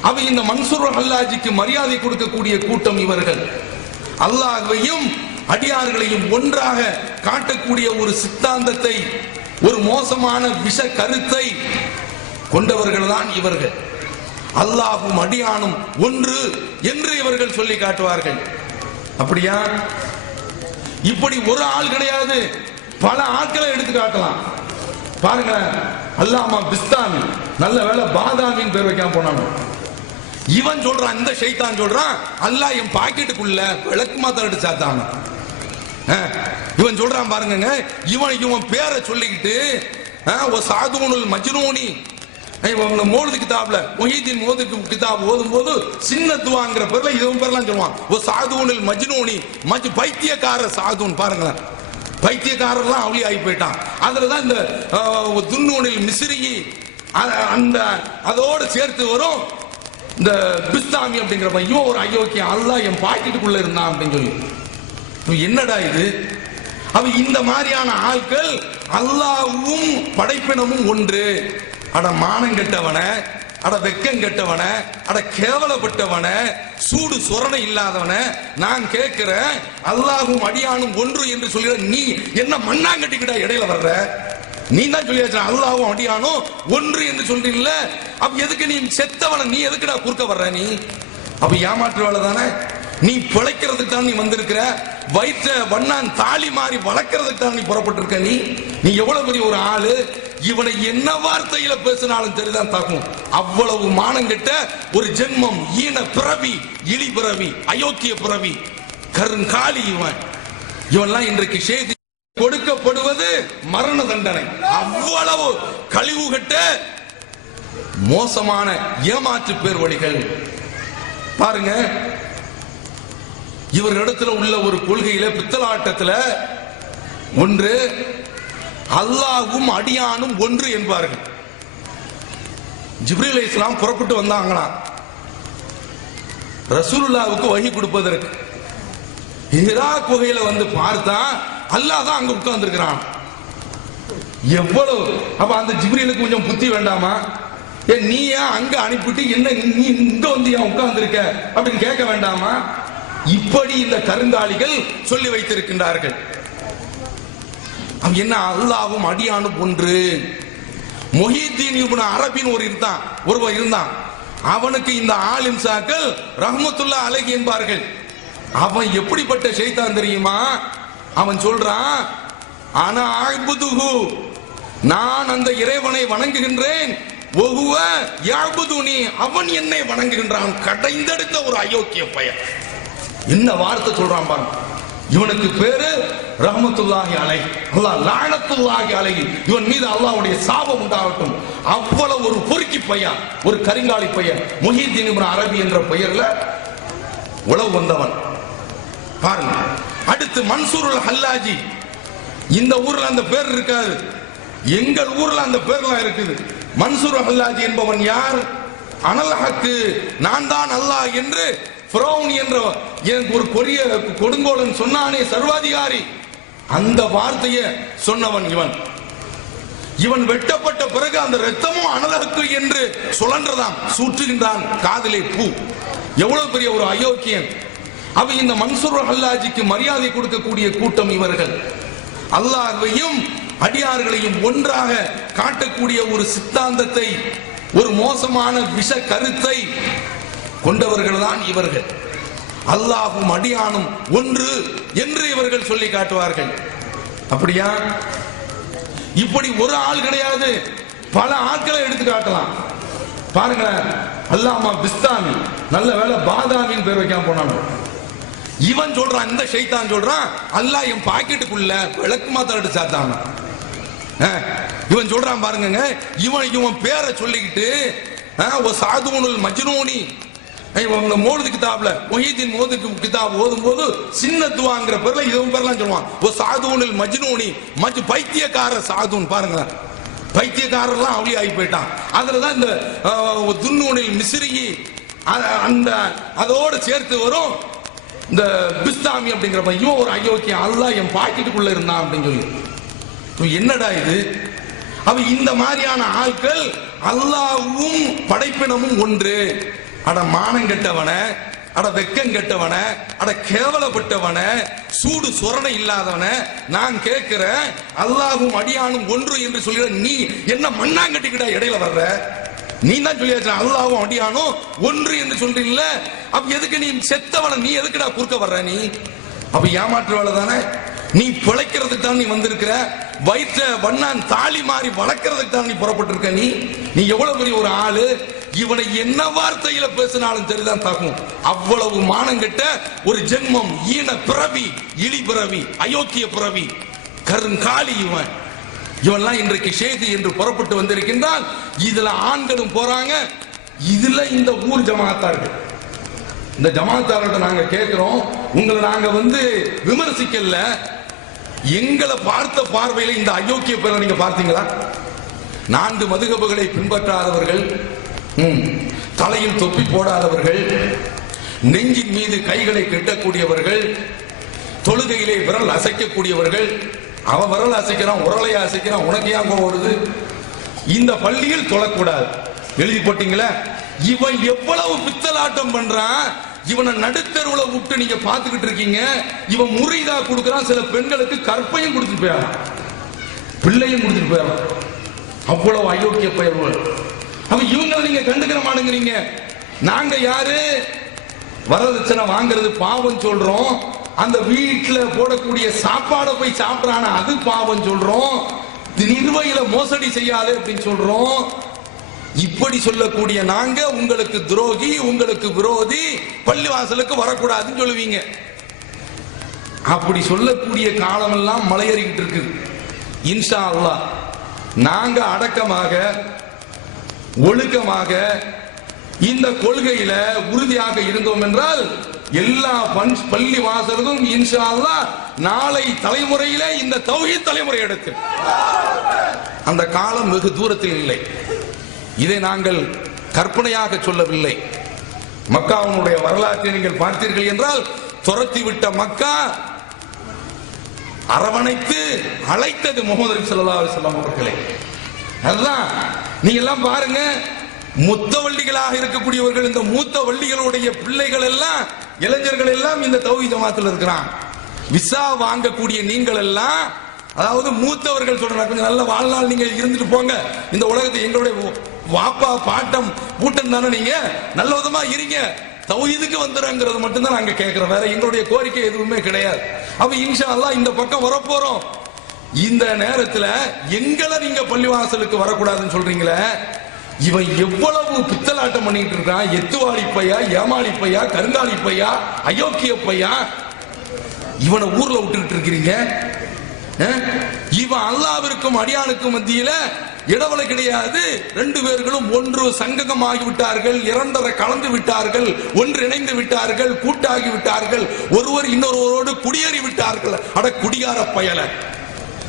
அவன் இந்த மன்சூர் ஹல்லாஜிக்கு மரியாதை கொடுக்கக்கூடிய கூட்டம் இவர்கள். அல்லாஹ்வையும் அடியார்களையும் ஒன்றாக காட்டக்கூடிய ஒரு சித்தாந்தத்தை, ஒரு மோசமான விஷ கருத்தை கொண்டவர்கள் தான் இவர்கள். அல்லாஹ்வும் அடியானும் ஒன்று என்று இவர்கள் சொல்லி காட்டுவார்கள். அப்படியா? இப்படி ஒரு ஆள் கிடையாது, பல ஆட்களை எடுத்து காட்டலாம். பாருங்க, அல்லாமா பிஸ்தாமி, நல்ல வேளை பாதாமின் பேர் வைக்காம போனாங்க. இவன் சொல்றான், இந்த ஷைத்தான் சொல்றான், அல்லாஹ் என் பாக்கெட்டுக்குள்ள விளக்கு மாத்திரம் எடுத்து சாத்தாம. இவன் சொல்றான் பாருங்க, இவன் பேரை சொல்லிக்கிட்டு சாதுனுல் மஜ்னூனி, மோது கிதாப்ல முஹித்தீன் மோது கிதாப் ஓதும் போது சின்ன துவாங்கிற பேர்ல இதுவும் பேர்லாம் சொல்லுவான். சாதுனுல் மஜ்னூனி, பைத்தியக்கார சாதுன். பாருங்களேன், பைத்தியக்காரர்லாம் அவளி ஆகி போயிட்டான். அதுலதான் இந்த துன்னூனில் மிஸ்ரி அந்த அதோடு சேர்த்து வரும் இந்த பிஸ்தாமி அப்படிங்கிற பையன் ஒரு அயோக்கியம். அல்லாஹ் என் பாக்கெட்டுக்குள்ள இருந்தான் அப்படின்னு சொல்லி. என்னடா இது? அவ இந்த மாதிரியான ஆட்கள் அல்லாஹ்வும் படைப்பினமும் ஒன்று. அட மானம் கெட்டவன, அட வெக்கம் கெட்டவன, அட கேவலப்பட்டவன, சூடு சொரணை இல்லாதவன, நான் கேட்கிறேன், அல்லாஹ்வும் அடியானும் ஒன்று என்று சொல்லிட நீ என்ன மண்ணாங்கட்டிக்கிட்ட இடையில வர்ற? நீ தான் சொல்லியாச்சு அல்லாஹ்வும் அடியானும் ஒன்று என்று சொல்றீல்ல, அப்ப எதுக்கு நீ செத்தவன நீ எதுக்குடா குறுக்க வர்ற? நீ அப்ப ஏமாற்றுவாள தானே? நீ பிழைக்கிறதுக்கு தான் நீ வந்திருக்கிற, வயிற்ற வண்ணான் தாலி மாறி வளர்க்கறதுக்கு தான் நீ புறப்பட்டிருக்க. நீ எவ்வளவு பெரிய ஒரு ஆளு! இவனை என்ன வார்த்தையில பேசினாலும் சரிதான் தாக்கும். அவ்வளவு மானங்கிட்ட ஒரு ஜென்மம், ஈன பிறவி, இழி பிறவி, அயோக்கிய பிறவி, கருங்காலி இவன்லாம் இன்றைக்கு செய்தி கொடுக்கப்படுவது மரண தண்டனை. அவ்வளவு கழிவுகட்ட மோசமான ஏமாற்று பேர் வழிகள். பாருங்க, இவர்களிடத்துல உள்ள ஒரு கொள்கையில பித்தலாட்டத்துல ஒன்று, அல்லாஹ்வும் அடியானும் ஒன்று என்பார்கள். ஜிப்ரீல் அலைஹிஸ்ஸலாம் புறப்பட்டு வந்தாங்களாம் ரசூலுல்லாஹ்வுக்கு வஹி கொடுப்பதற்கு. ஹிரா குகையில வந்து பார்த்தா அல்லாஹ் தான் அங்க உட்கார்ந்து இருக்கிறான். எவ்வளவு! அப்ப அந்த ஜிப்ரீலுக்கு கொஞ்சம் புத்தி வேண்டாமா? நீ ஏன் அங்க அனுப்பிட்டு என்ன நீ இங்க வந்து ஏன் உட்கார்ந்து இருக்க அப்படின்னு கேட்க வேண்டாமா? இப்படி இந்த கருங்காலிகள் சொல்லி வைத்திருக்கின்றார்கள். என்ன அல்லாஹ்வும் அடியானும் ஒன்று. முஹித்தீன் இப்னு அரபின் ஒருவர் இருந்தான். அவனுக்கு இந்த ஆலிம்சாக்கள் ரஹ்மத்துல்லாஹி அலைஹி என்பார்கள். அவன் எப்படிப்பட்ட ஷைத்தான் தெரியுமா? அவன் சொல்றான், ஆனா அஅ்புதுஹு, நான் அந்த இறைவனை வணங்குகின்றேன், வஹுவ யஅ்புதுனி, அவன் என்னை வணங்குகின்றான். கடைந்தெடுத்த ஒரு அயோக்கிய பையன். என்ன வார்த்தை சொல்றான் பாருங்க. இவனுக்கு பேரு ரஹ்மத்துல்லாஹி அலைஹி, அல்லாஹ் லஅனத்துல்லாஹி அலைஹி, இவன் மீது அல்லாஹ்வுடைய சாபம் உண்டாகட்டும். அவ்வளவு ஒரு பொறுக்கி பையன், ஒரு கரிங்காலி பையன். முஹித்தீன் இப்னு அரபி என்ற பெயர்ல உளவு வந்தவன் பாருங்க. அடுத்து மன்சூருல் ஹல்லாஜி. இந்த ஊர்ல அந்த பேர் இருக்காது, எங்கள் ஊர்ல அந்த பேர்லாம் இருக்குது. மன்சூர் ஹல்லாஜி என்பவன் யார்? அனல் ஹக்கு, நான் தான் அல்லாஹ் என்று ஃபிரௌன் என்ற ஒரு கொடிய கொடுங்கோலன் சொன்னானே, சர்வாதிகாரி, அந்த வார்த்தையை சொன்னவன் இவன். இவன் வெட்டப்பட்ட பிறகு அந்த ரத்தமும் அனலஹக்கு என்று சுழன்றதாம், சூற்றுகின்றான் காதிலே பூ. எவ்வளவு பெரிய ஒரு அயோக்கியன். அவ இந்த மன்சூர் ஹல்லாஜிக்கு மரியாதை கொடுக்கக்கூடிய கூட்டம் இவர்கள். அல்லாஹ்வையும் அடியார்களையும் ஒன்றாக காட்டக்கூடிய ஒரு சித்தாந்தத்தை, ஒரு மோசமான விஷ கருத்தை கொண்டவர்கள் தான் இவர்கள். அல்லாஹ்வும் அடியானும் ஒன்று என்று இவர்கள் சொல்லி காட்டுவார்கள். அப்படியா? இப்படி ஒரு ஆள் கிடையாது, பல ஆட்களை எடுத்து காட்டலாம். பாருங்க, அல்லாமா பிஸ்தாமி, நல்ல வேளை பாதாமின்னு பேர் வைக்காம போனாங்க. இவன் சொல்றான், இந்த ஷைத்தான் சொல்றான், அல்லாஹ் என் பாக்கெட்டுக்குள்ள விளக்கு மாத்தாட்டு சாத்தான். இவன் சொல்றான் பாருங்க, இவன் பேரை சொல்லிக்கிட்டு சாதுனுல் மஜ்னூனி, மோது கிதாப்ல முஹித்தீன் மோது கிதாப் ஓதும் போது சின்ன துவாங்கிற பேர்ல இவன் பேர்லாம் சொல்லுவான். ஓ சாதுனுல் மஜ்னூனி, பைத்தியக்கார சாதுன். பாருங்க, பைத்தியக்காரர்லாம் அவளி ஆகி போயிட்டான். அதுலதான் இந்த துன்னூனில் மிஸ்ரி அந்த அதோடு சேர்த்து வரும் இந்த பிஸ்தாமி அப்படிங்கிற இவன் ஒரு அயோக்கியம். அல்லாஹ் என் பாக்கெட்டுக்குள்ள இருந்தான் அப்படின்னு சொல்லி. என்னடா இது? அவ இந்த மாதிரியான ஆட்கள் அல்லாஹ்வும் படைப்பினமும் ஒன்று. அட மானம் கெட்டவன, அட வெக்கம் கெட்டவன, அட கேவலப்பட்டவன, சூடு சொரணை இல்லாதவன, நான் கேட்கிறேன், அல்லாஹ்வும் அடியானும் ஒன்று என்று சொல்லிட நீ என்ன மண்ணாங்கட்டிக்கிட்டா இடையில வர்ற? நீ தான் சொல்லியாச்சு அல்லாஹ்வும் அடியானும் ஒன்று என்று சொல்றீல்ல, அப்ப எதுக்கு நீ செத்தவன நீ எதுக்குடா குறுக்க வர்ற? நீ அப்ப ஏமாற்றுவாள தானே? நீ பிழைக்கிறதுக்கு தான் நீ வந்திருக்கிற, வயிற்ற வண்ணான் தாலி மாறி வளர்க்கறதுக்கு தான் நீ புறப்பட்டிருக்க. நீ எவ்வளவு பெரிய ஒரு ஆளு. இவனை என்ன வார்த்தையில பேசினாலும் சரிதான் தாக்கும். அவ்வளவு மானங்கெட்ட ஒரு ஜென்மம், ஈன பிறவி, இழி பிறவி, அயோக்கிய பிறவி, கருங்காலி இவன். இவன்லாம் இன்றைக்கு ஷேக் என்று புறப்பட்டு வந்திருக்கின்றான். இதுல ஆண்களும் போறாங்க, இதுல இந்த ஊர் ஜமாத்தார்கள். இந்த ஜமாத்தார்கிட்ட நாங்க கேட்கிறோம், உங்களை நாங்க விமர்சிக்கல, எங்களை பார்த்த பார்வையில இந்த அயோக்கிய பேரை நீங்க பார்த்தீங்களா? 4 மதுகபுகளை பின்பற்றாதவர்கள், தலையில் தொப்பி போடாதவர்கள், நெஞ்சின் மீது கைகளை கெட்டக்கூடியவர்கள், தொழுகையிலே விரல் அசைக்கக்கூடியவர்கள். அவன் விரல் அசைக்கிறான், உரலையா அசைக்கிறான், உனக்கு ஏன் கோவம் வருது? இந்த பள்ளியில் தொழக்கூடாது எழுதி போட்டீங்களா? இவன் எவ்வளவு பித்தலாட்டம் பண்றான். இவனை நடுத்தருவுல விட்டு நீங்க பாத்துக்கிட்டு இருக்கீங்க. இவன் முறிதா கொடுக்கறான், சில பெண்களுக்கு கற்பையும் கொடுத்துட்டு போயிடறான், பிள்ளையும் கொடுத்துட்டு போயிடறான். அவ்வளவு அயோக்கிய பெயர்கள். அப்ப இவங்களை நீங்க கண்டுக்கிற மாட்டேங்கிறீங்க. நாங்க யாரு? வரதட்சணை வாங்குறது பாவம் சொல்றோம், அந்த வீட்டுல போடக்கூடிய சாப்பாடை போய் சாப்பிடறான அது பாவம் சொல்றோம், நிர்வாகில மோசடி செய்யாதே அப்படின்னு சொல்றோம். இப்படி சொல்லக்கூடிய நாங்க உங்களுக்கு துரோகி, உங்களுக்கு விரோதி, பள்ளிவாசலுக்கு வரக்கூடாதுன்னு சொல்லுவீங்க. அப்படி சொல்லக்கூடிய காலம் எல்லாம் மலையேறிக்கிட்டு இருக்கு. இன்ஷா அல்லாஹ் நாங்க அடக்கமாக ஒழுக்கமாக இந்த கொள்கையில உறுதியாக இருந்தோம் என்றால் எல்லா பள்ளி வாசலும் இன்ஷா அல்லாஹ் நாளை தலைமுறையில இந்த தௌஹீத் தலைமுறை எடுத்து, அந்த காலம் வெகு தூரத்தில் இல்லை. இதை நாங்கள் கற்பனையாக சொல்லவில்லை. மக்காவுடைய வரலாற்றை நீங்கள் பார்த்தீர்கள் என்றால், துரத்தி விட்ட மக்கா அரவணைத்து அழைத்தது முஹம்மது ஸல்லல்லாஹு அலைஹி வஸல்லம் அவர்களே. அதுதான் நீங்க எல்லாம் பாருங்க, முத்தவள்ளிகளாக இருக்கக்கூடியவர்கள், இந்த மூத்த வள்ளிகளுடைய பிள்ளைகள் எல்லாம், இளைஞர்கள் எல்லாம் இந்த தௌஹீத் ஜமாத்தில் இருக்கிறான். விசா வாங்கக்கூடிய நீங்கள் எல்லாம், அதாவது மூத்தவர்கள் சொல்றாங்க, கொஞ்சம் நல்ல வாழ்நாள் நீங்க இருந்துட்டு போங்க, இந்த உலகத்தை எங்களுடைய வாப்பா பாட்டம் பூட்டம் தானே, நீங்க நல்ல விதமா இருங்க, தௌஹீதுக்கு வந்துறங்கிறது மட்டும்தான் நாங்க கேட்கிறோம். வேற எங்களுடைய கோரிக்கை எதுவுமே கிடையாது. அப்ப இன்ஷா அல்லாஹ் இந்த பக்கம் வரப்போறோம். இந்த நேரத்துல எங்களை நீங்க பள்ளிவாசலுக்கு வரக்கூடாதுன்னு சொல்றீங்களே, இவன் எவ்வளவு பித்தலாட்டம் பண்ணிட்டு இருக்கான். எத்துவாளி பையா, ஏமாளி பையா, கருங்காலி பையா, அயோக்கிய பையா, இவனை ஊர்ல விட்டுக்கிட்டு இருக்கிறீங்க. இவன் அல்லாவிற்கும் அடியானுக்கும் மத்தியில இடவலை கிடையாது. ரெண்டு பேர்களும் ஒன்று சங்ககமாகி விட்டார்கள், இரண்டரை கலந்து விட்டார்கள், ஒன்றிணைந்து விட்டார்கள், கூட்டாகி விட்டார்கள், ஒருவர் இன்னொருவரோடு குடியேறி விட்டார்கள். அட குடியார பயல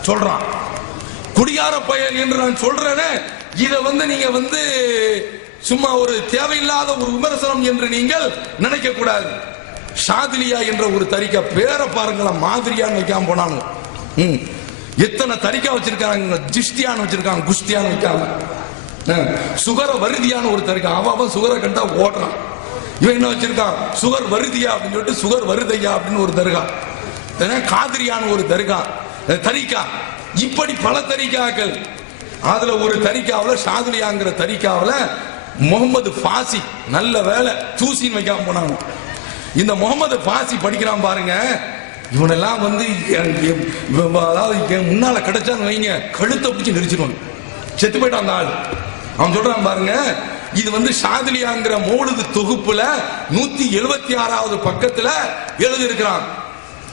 சொல்றான், குடியார பயல் என்று நான் சொல்றேனே, இதை நீங்க சும்மா ஒரு தேவையில்லாத ஒரு விமர்சனம் என்று நீங்கள் நினைக்க கூடாது. ஷாதிலியா என்ற ஒரு தரிக்கா பேரை பாருங்களா, மாதிரியான்னு வைக்காம போனாங்க. எத்தனை தரிக்கா வச்சிருக்காங்க, ஜிஷ்டியான்னு வச்சிருக்காங்க, குஷ்டியான்னு வைக்காம. சுகர வருதியான ஒரு தரிக்கா, அவன் சுகரை கண்டா ஓடுறான். இவன் என்ன வச்சிருக்கான், சுகர் வருதியா அப்படின்னு சொல்லிட்டு சுகர் வருதையா அப்படின்னு ஒரு தருகா, காதிரியான ஒரு தருகா தரிக்கா. இப்படி பல தரிக்காக்கள். அதுல ஒரு தரிக்காவில், ஷாதிலியாங்கிற தரிக்காவில் முகமது ஃபாசி, நல்ல வேலை தூசின்னு வைக்காம போனாங்க. இந்த முகமது ஃபாசி படிக்கிறான் பாருங்க. இவனெல்லாம் அதாவது முன்னால கிடைச்சான்னு வைங்க, கழுத்தை பிடிச்சி நெரிச்சிருவாங்க, செத்து போயிட்டான் அந்த ஆள். அவன் சொல்றான் பாருங்க, இது ஷாதிலியாங்கிற மௌலிது தொகுப்புல 176வது பக்கத்துல எழுதி இருக்கிறான்.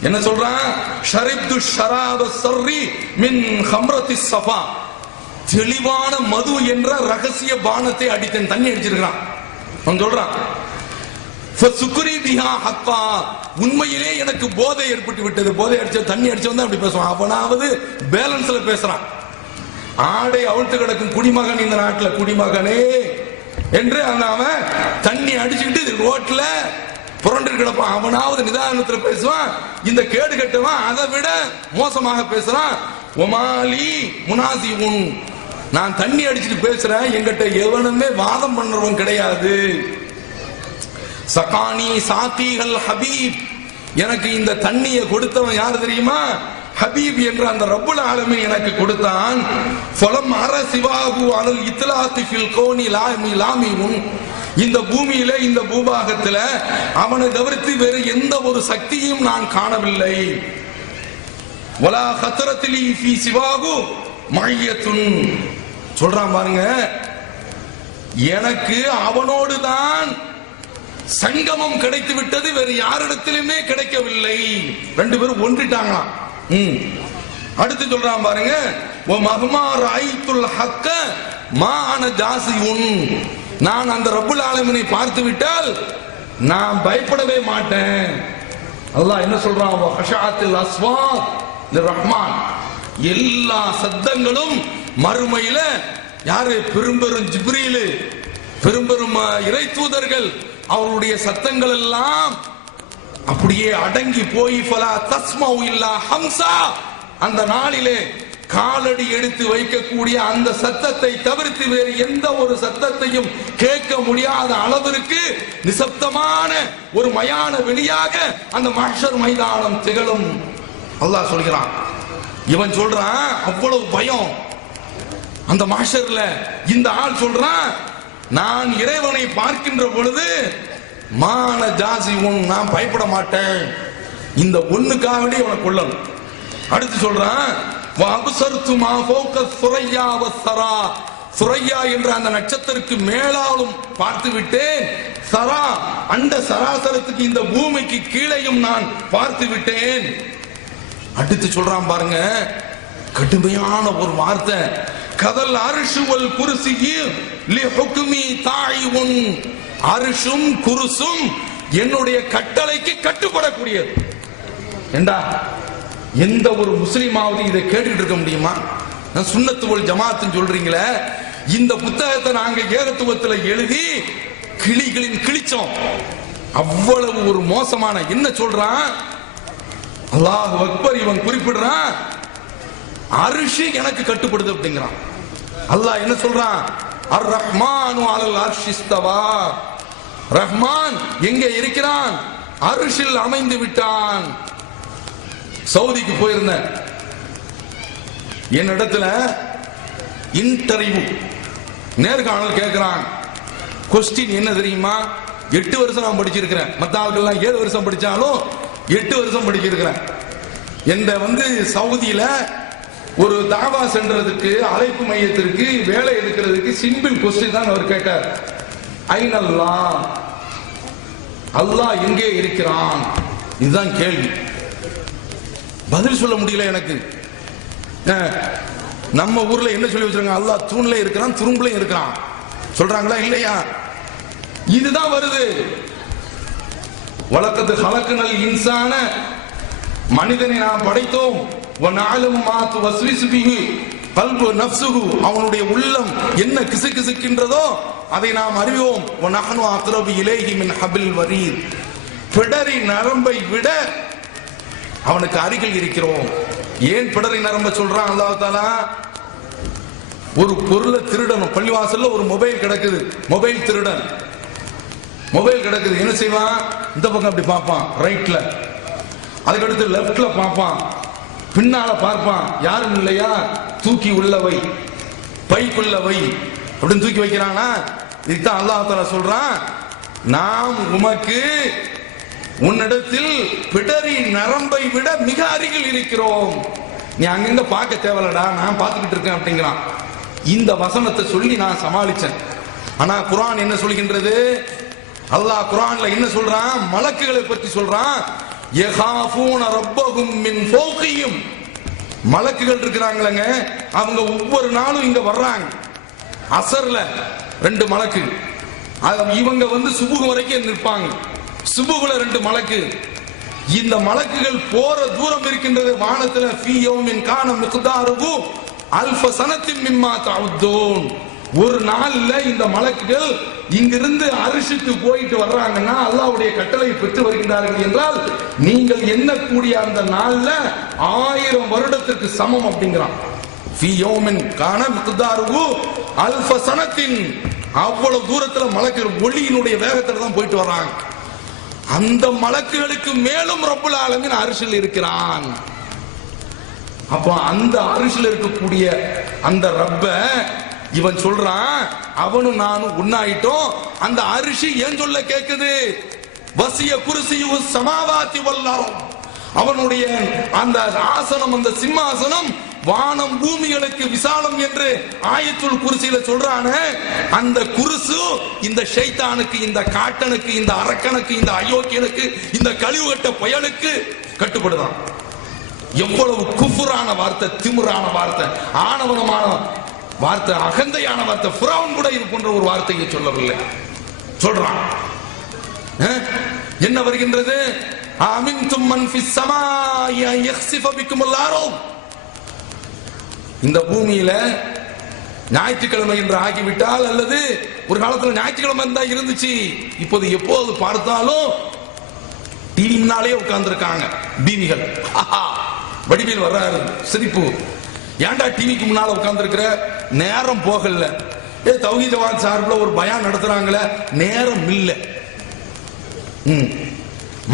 என்ன சொல்றான், ஷரிப்து ஷராப ஸர்ரி மின் ஹம்ரத்தி ஸஃபா, தெளிவான மது என்ற ரகசிய பானத்தை அடித்தேன், தண்ணி அடிச்சிருக்கான். அவன் சொல்றான், உண்மையிலே எனக்கு போதை ஏற்பட்டு விட்டது. போதை அடிச்ச தண்ணி அடிச்சவன் அப்படி பேசுவான். அவனாவது பேலன்ஸ்ல பேசுறான். ஆடை அவிழ்த்து கிடக்கும் குடிமகன் இந்த நாட்டில், குடிமகனே என்று அவன் தண்ணி அடிச்சுட்டு ரோட்ல புரண்டு கிடப்பான். அவனாவது நிதானத்தில் பேசுவான். இந்த கேடு கட்டவன் அதை விட மோசமாக பேசுறான். ஒமாலி முனாசி உன், நான் தண்ணி அடிச்சுட்டு பேசுறேன், என்கிட்ட எவனுமே வாதம் பண்றவன் கிடையாது. சகானி சாத்திகள் ஹபீப், எனக்கு இந்த தண்ணியை கொடுத்தவன் யார் தெரியுமா, ஹபீப் என்ற அந்த ரப்புல் ஆலமீன் எனக்கு கொடுத்தான். ஃபலம் அரசிவாகு அலல் இத்லாத்தி ஃபில் கௌனி லாமி உன், இந்த பூமியில இந்த பூபாகத்துல அவனை தவிர்த்து வேறு எந்த ஒரு சக்தியும் நான் காணவில்லை. வலா ஹத்ரத்திலி ஃபீ சிவாகு மய்யத்துன், சொல்றான் பாருங்க, எனக்கு அவனோடு தான் சங்கமம் கிடைத்து விட்டது, வேறு யாரிடத்திலுமே கிடைக்கவில்லை. ரெண்டு பேரும் ஒன்றிட்டாங்களாம். அடுத்து சொல்றான் பாருங்க, ஓ மஹ்மா ராயித்துல் ஹக்க மா அன ஜாசிஉன், நான் அந்த ரப்புல் ஆலமீனை பார்த்து விட்டால் நான் பயப்படவே மாட்டேன். அல்லாஹ் என்ன சொல்றான், வ ஹஷஅத்தில் அஸ்வாத் லிர்ரஹ்மான், எல்லா சத்தங்களும் மறுமையில யாரு, பெரும்பெரும் ஜிப்ரீல், பெரும்பெரும் இறை தூதர்கள், அவருடைய சத்தங்கள் எல்லாம் அப்படியே அடங்கி போய் ஃபலா தஸ்மஉ இல்லா ஹம்ஸா, அந்த நாளிலே காலடி எடுத்து வைக்கக்கூடிய அந்த சத்தத்தை தவிர்த்து வேறு எந்த ஒரு சத்தத்தையும் கேட்க முடியாத அளவிற்கு நிசப்தமான ஒரு மயான வெளியாக அந்த மஹ்ஷர் மைதானம் திகழும். அல்லாஹ் சொல்கிறான். இவன் சொல்றான் அவ்வளவு பயம் அந்த மஹ்ஷர்ல. இந்த ஆள் சொல்றான், நான் இறைவனை பார்க்கின்ற பொழுது மான ஜாசி உன், நான் பயப்பட மாட்டேன், இந்த ஒண்ணுக்காக வேண்டி அவனை கொல்லணும். அடுத்து சொல்றான், வஅப்ஸர்துமா ஃபௌக ஸுரையா வஸ்ஸரா, ஸுரையா என்ற அந்த நட்சத்திரத்துக்கு மேலாலும் பார்த்து விட்டேன், சரா அண்ட சராசரத்துக்கு இந்த பூமிக்கு கீழையும் நான் பார்த்து விட்டேன். அடுத்து சொல்றான் பாருங்க, கடுமையான ஒரு வார்த்தை, கதல் அர்ஷு வல் குர்ஸி லிஹுக்மி தாயிஉன், அர்ஷும் குர்ஸும் என்னுடைய கட்டளைக்கு கட்டுப்படக்கூடியது. ஏண்டா, எந்த ஒரு முஸ்லிமாவது இதை கேட்டுட்டு இருக்க முடியுமா? சுன்னத்து வல் ஜமாத்துன்னு சொல்றீங்களே, இந்த புத்தகத்தை நாங்க ஏகத்துவத்தில் எழுதி கிளிகளின் கிழிச்சோம். அவ்வளவு ஒரு மோசமான, என்ன சொல்றான், அல்லாஹ் அக்பர், இவன் குறிப்பிடுறான், அரிசி எனக்கு கட்டுப்படுது அப்படிங்கிறான். அல்லாஹ் என்ன சொல்றான், அர் ரஹ்மானு அலல் அர்ஷ் இஸ்தவா. ரஹ்மான் எங்கே இருக்கிறான்? அர்ஷில் அமைந்து விட்டான். சவுதிக்கு போயிருந்தேன். என்னிடத்துல இன்டர்வியூ நேர்காணல் கேட்கிறான். கொஸ்டின் என்ன தெரியுமா? 8 வருஷம் நான் படிச்சிருக்கிறேன். மத்த ஆளுக்கெல்லாம் 7 வருஷம் படிச்சாலும் 8 வருஷம் படிச்சிருக்கிறேன். எந்த சவுதியில ஒரு தாவா சென்றதுக்கு, அழைப்பு மையத்திற்கு வேலை எடுக்கிறதுக்கு சிம்பிள் கொஸ்டின் தான் அவர் கேட்டார். ஐனல்லா, அல்லாஹ் எங்கே இருக்கிறான்? இதுதான் கேள்வி. பதில் சொல்ல முடியல எனக்கு. நம்ம ஊர்ல என்ன சொல்லி வச்சிருக்காங்க? அல்லாஹ் தூண்ல இருக்கிறான், துரும்புல இருக்கிறான் சொல்றாங்களா இல்லையா? இதுதான் வருது. வலக்கத்து ஹலக்குனல் இன்சான, மனிதனை நாம் படைத்தோம். வனஅலமு மா துவஸ்விசு பிஹி கல்பு நஃப்ஸுஹு, அவனுடைய உள்ளம் என்ன கிசுகிசுக்கின்றதோ அதை நாம் அறிவோம். வனஹனு அக்ரபு இலைஹி மின் ஹபில் வரீத், பிடரி நரம்பை விட அவனுக்கு அருகில் இருக்கிறோம். ஏன் பிடரி நரம்ப சொல்றான் அல்லாஹ் தஆலா? ஒரு பொருளை திருடணும். பள்ளிவாசல்ல ஒரு மொபைல் கிடக்குது, மொபைல் திருடன் மொபைல் கிடக்குது. என்ன செய்வான்? இந்த பக்கம் அப்படி பார்ப்பான், ரைட்ல. அதுக்கடுத்து லெப்ட்ல பார்ப்பான், பின்னால பார்ப்பான், யாரும் இல்லையா, தூக்கி உள்ளவை, பைக்குள்ளவை அப்படின்னு தூக்கி வைக்கிறானா? இதுதான் அல்லாஹ் தஆலா சொல்றான், நாம் உமக்கு உன்னிடத்தில் பிடரி நரம்பை விட மிக அருகில் இருக்கிறோம். நீ அங்கிருந்து பார்க்க தேவையில்லடா, நான் பார்த்துக்கிட்டு இருக்கேன் அப்படிங்கிறான். இந்த வசனத்தை சொல்லி நான் சமாளிச்சேன். ஆனா குர்ஆன் என்ன சொல்கின்றது? அல்லாஹ் குர்ஆன்ல என்ன சொல்றான்? மலக்குகளை பற்றி சொல்றான். யகாஃபூன ரப்பஹும் மின் ஃபௌகிஹிம். மலக்குகள் இருக்கிறாங்களங்க, அவங்க ஒவ்வொரு நாளும் இங்க வர்றாங்க. அசர்ல 2 மலக்கு, இவங்க சுபுகு வரைக்கும் நிற்பாங்க. சுபுகுல 2 மலக்கு. இந்த மலக்குகள் போற தூரம் இருக்கின்றது வானத்துல. ஃபீ யௌமின் கான மிக்தாருஹு அல்ஃப சனத்தின் மிம்மா தஅுத்தூன். ஒரு நாள்ல இந்த மலக்குகள் இங்கிருந்து அரிசிக்கு போயிட்டு வர்றாங்கன்னா அல்லாஹ்வுடைய கட்டளை பெற்று வருகின்றார்கள் என்றால் நீங்கள் எண்ணக்கூடிய அந்த நாள்ல 1000 வருடத்திற்கு சமம் அப்படிங்கிறான். ஃபீ யௌமின் கான மிக்தாருஹு அல்ஃப சனத்தின். அவ்வளவு தூரத்துல மலக்குகள் ஒளியினுடைய வேகத்துல தான் போயிட்டு வர்றாங்க. அந்த மலக்குகளுக்கு மேலும் ரப்புல் ஆலமீன் அரிசில் இருக்கிறான். அப்ப அந்த அரிசில் இருக்கக்கூடிய அந்த ரப்ப இவன் சொல்றான், அவனும் நானும் உண்ணாயிட்டோம். அந்த அரிசி ஏன் சொல்ல கேக்குது? வசிய குர்சியு ஸமாவாதி வல் அர்த். அவனுடைய அந்த ஆசனம், அந்த சிம்மாசனம் வானம் பூமிகளுக்கு விசாலம் என்று ஆயத்துல் குர்சியில சொல்றானே, அந்த குர்சு இந்த ஷைத்தானுக்கு, இந்த காட்டனுக்கு, இந்த அரக்கனுக்கு, இந்த அயோக்கியனுக்கு, இந்த கழிவுகட்ட புயலுக்கு கட்டுப்படுதான். எவ்வளவு குஃபுரான வார்த்தை, திமிரான வார்த்தை, ஆணவனமான வார்த்தை, அகந்தையான வார்த்தை. ஃபிரௌன் கூட இது போன்ற ஒரு வார்த்தையை சொல்லவில்லை, சொல்றான். என்ன வருகின்றது? அமின்தும் மன் ஃபிஸ் ஸமாஇ அன் யக்ஸிஃப பிக்குமுல் அர்த். இந்த பூமியில ஞாயிற்றுக்கிழமை என்று ஆகிவிட்டால், அல்லது ஒரு காலத்துல ஞாயிற்றுக்கிழமை தான் இருந்துச்சு, இப்போது எப்போது பார்த்தாலும் டிவி முன்னாலே உட்கார்ந்து இருக்காங்க பீமிகள். வடிவில் வர்றாரு சிரிப்பு. ஏன்டா டிவிக்கு முன்னால உட்கார்ந்து இருக்கிற? நேரம் போகல. தௌஹீத் ஜமாத் சார்பில் ஒரு பயான் நடத்துறாங்களே, நேரம் இல்ல.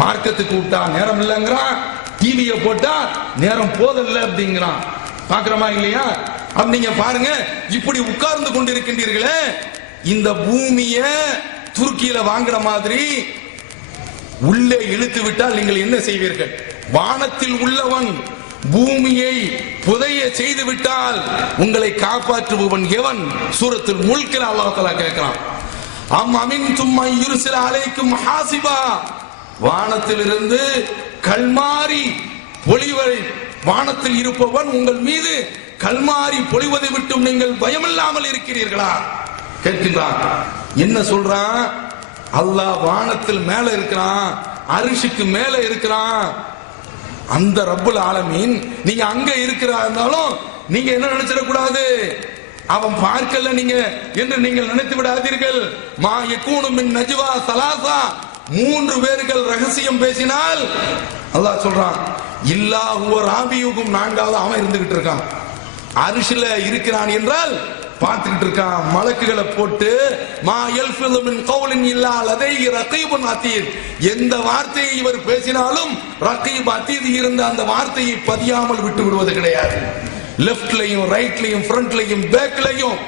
மார்க்கத்துக்கு விட்டா நேரம் இல்லைங்கிறான், டிவியை போட்டா நேரம் போதல்ல அப்படிங்கிறான். பாக்குறமா இல்லையா? அப்ப நீங்க பாருங்க, இப்படி உட்கார்ந்து கொண்டிருக்கின்றீர்களே, இந்த பூமிய துருக்கியில வாங்குற மாதிரி உள்ளே இழுத்து விட்டால் நீங்கள் என்ன செய்வீர்கள்? வானத்தில் உள்ளவன் பூமியை புதைய செய்து விட்டால் உங்களை காப்பாற்றுபவன் எவன்? சூரத்துல் முல்க்ல அல்லாஹ் தஆலா கேட்கிறான். அம் அமின்தும் மன் யுர்சில அலைக்கும் ஹாசிபா. வானத்திலிருந்து கல்மாரி பொழிவை, வானத்தில் இருப்பவன் உங்கள் மீது கல்மாரி பொழிவதை விட்டும் நீங்கள் பயமில்லாமல் இருக்கிறீர்களா கேட்கின்றான். என்ன சொல்றான்? அல்லாஹ் வானத்தில் மேல இருக்கிறான், அரிசிக்கு மேல இருக்கிறான். அந்த ரப்புல் ஆலமீன் நீங்க அங்க இருக்கிறாலும் நீங்க என்ன நினைச்சிடக்கூடாது, அவன் பார்க்கல நீங்க என்று நீங்கள் நினைத்து விடாதீர்கள். மா யகூனு மின் நஜ்வா ஸலாஸா. 3 பேர்கள் ரகசியம் பேசினால் அல்லாஹ் சொல்றான், இல்லாஹு ராபியுகும், 4வது அவன் இருந்துகிட்டு இருக்கான். அரிசில இருக்கிறான் என்றால் பார்த்துக்கிட்டு இருக்கான். மலக்குகளை போட்டு மா யல்ஃபிது மின் கௌலின் இல்லா லதைஹி ரகீபுன் அதீத், எந்த வார்த்தையை இவர் பேசினாலும் ரகீப் அதீத் இருந்த அந்த வார்த்தையை பதியாமல் விட்டு விடுவது கிடையாது. லெப்ட்லயும் ரைட்லயும் ஃப்ரண்ட்லயும் பேக்லயும்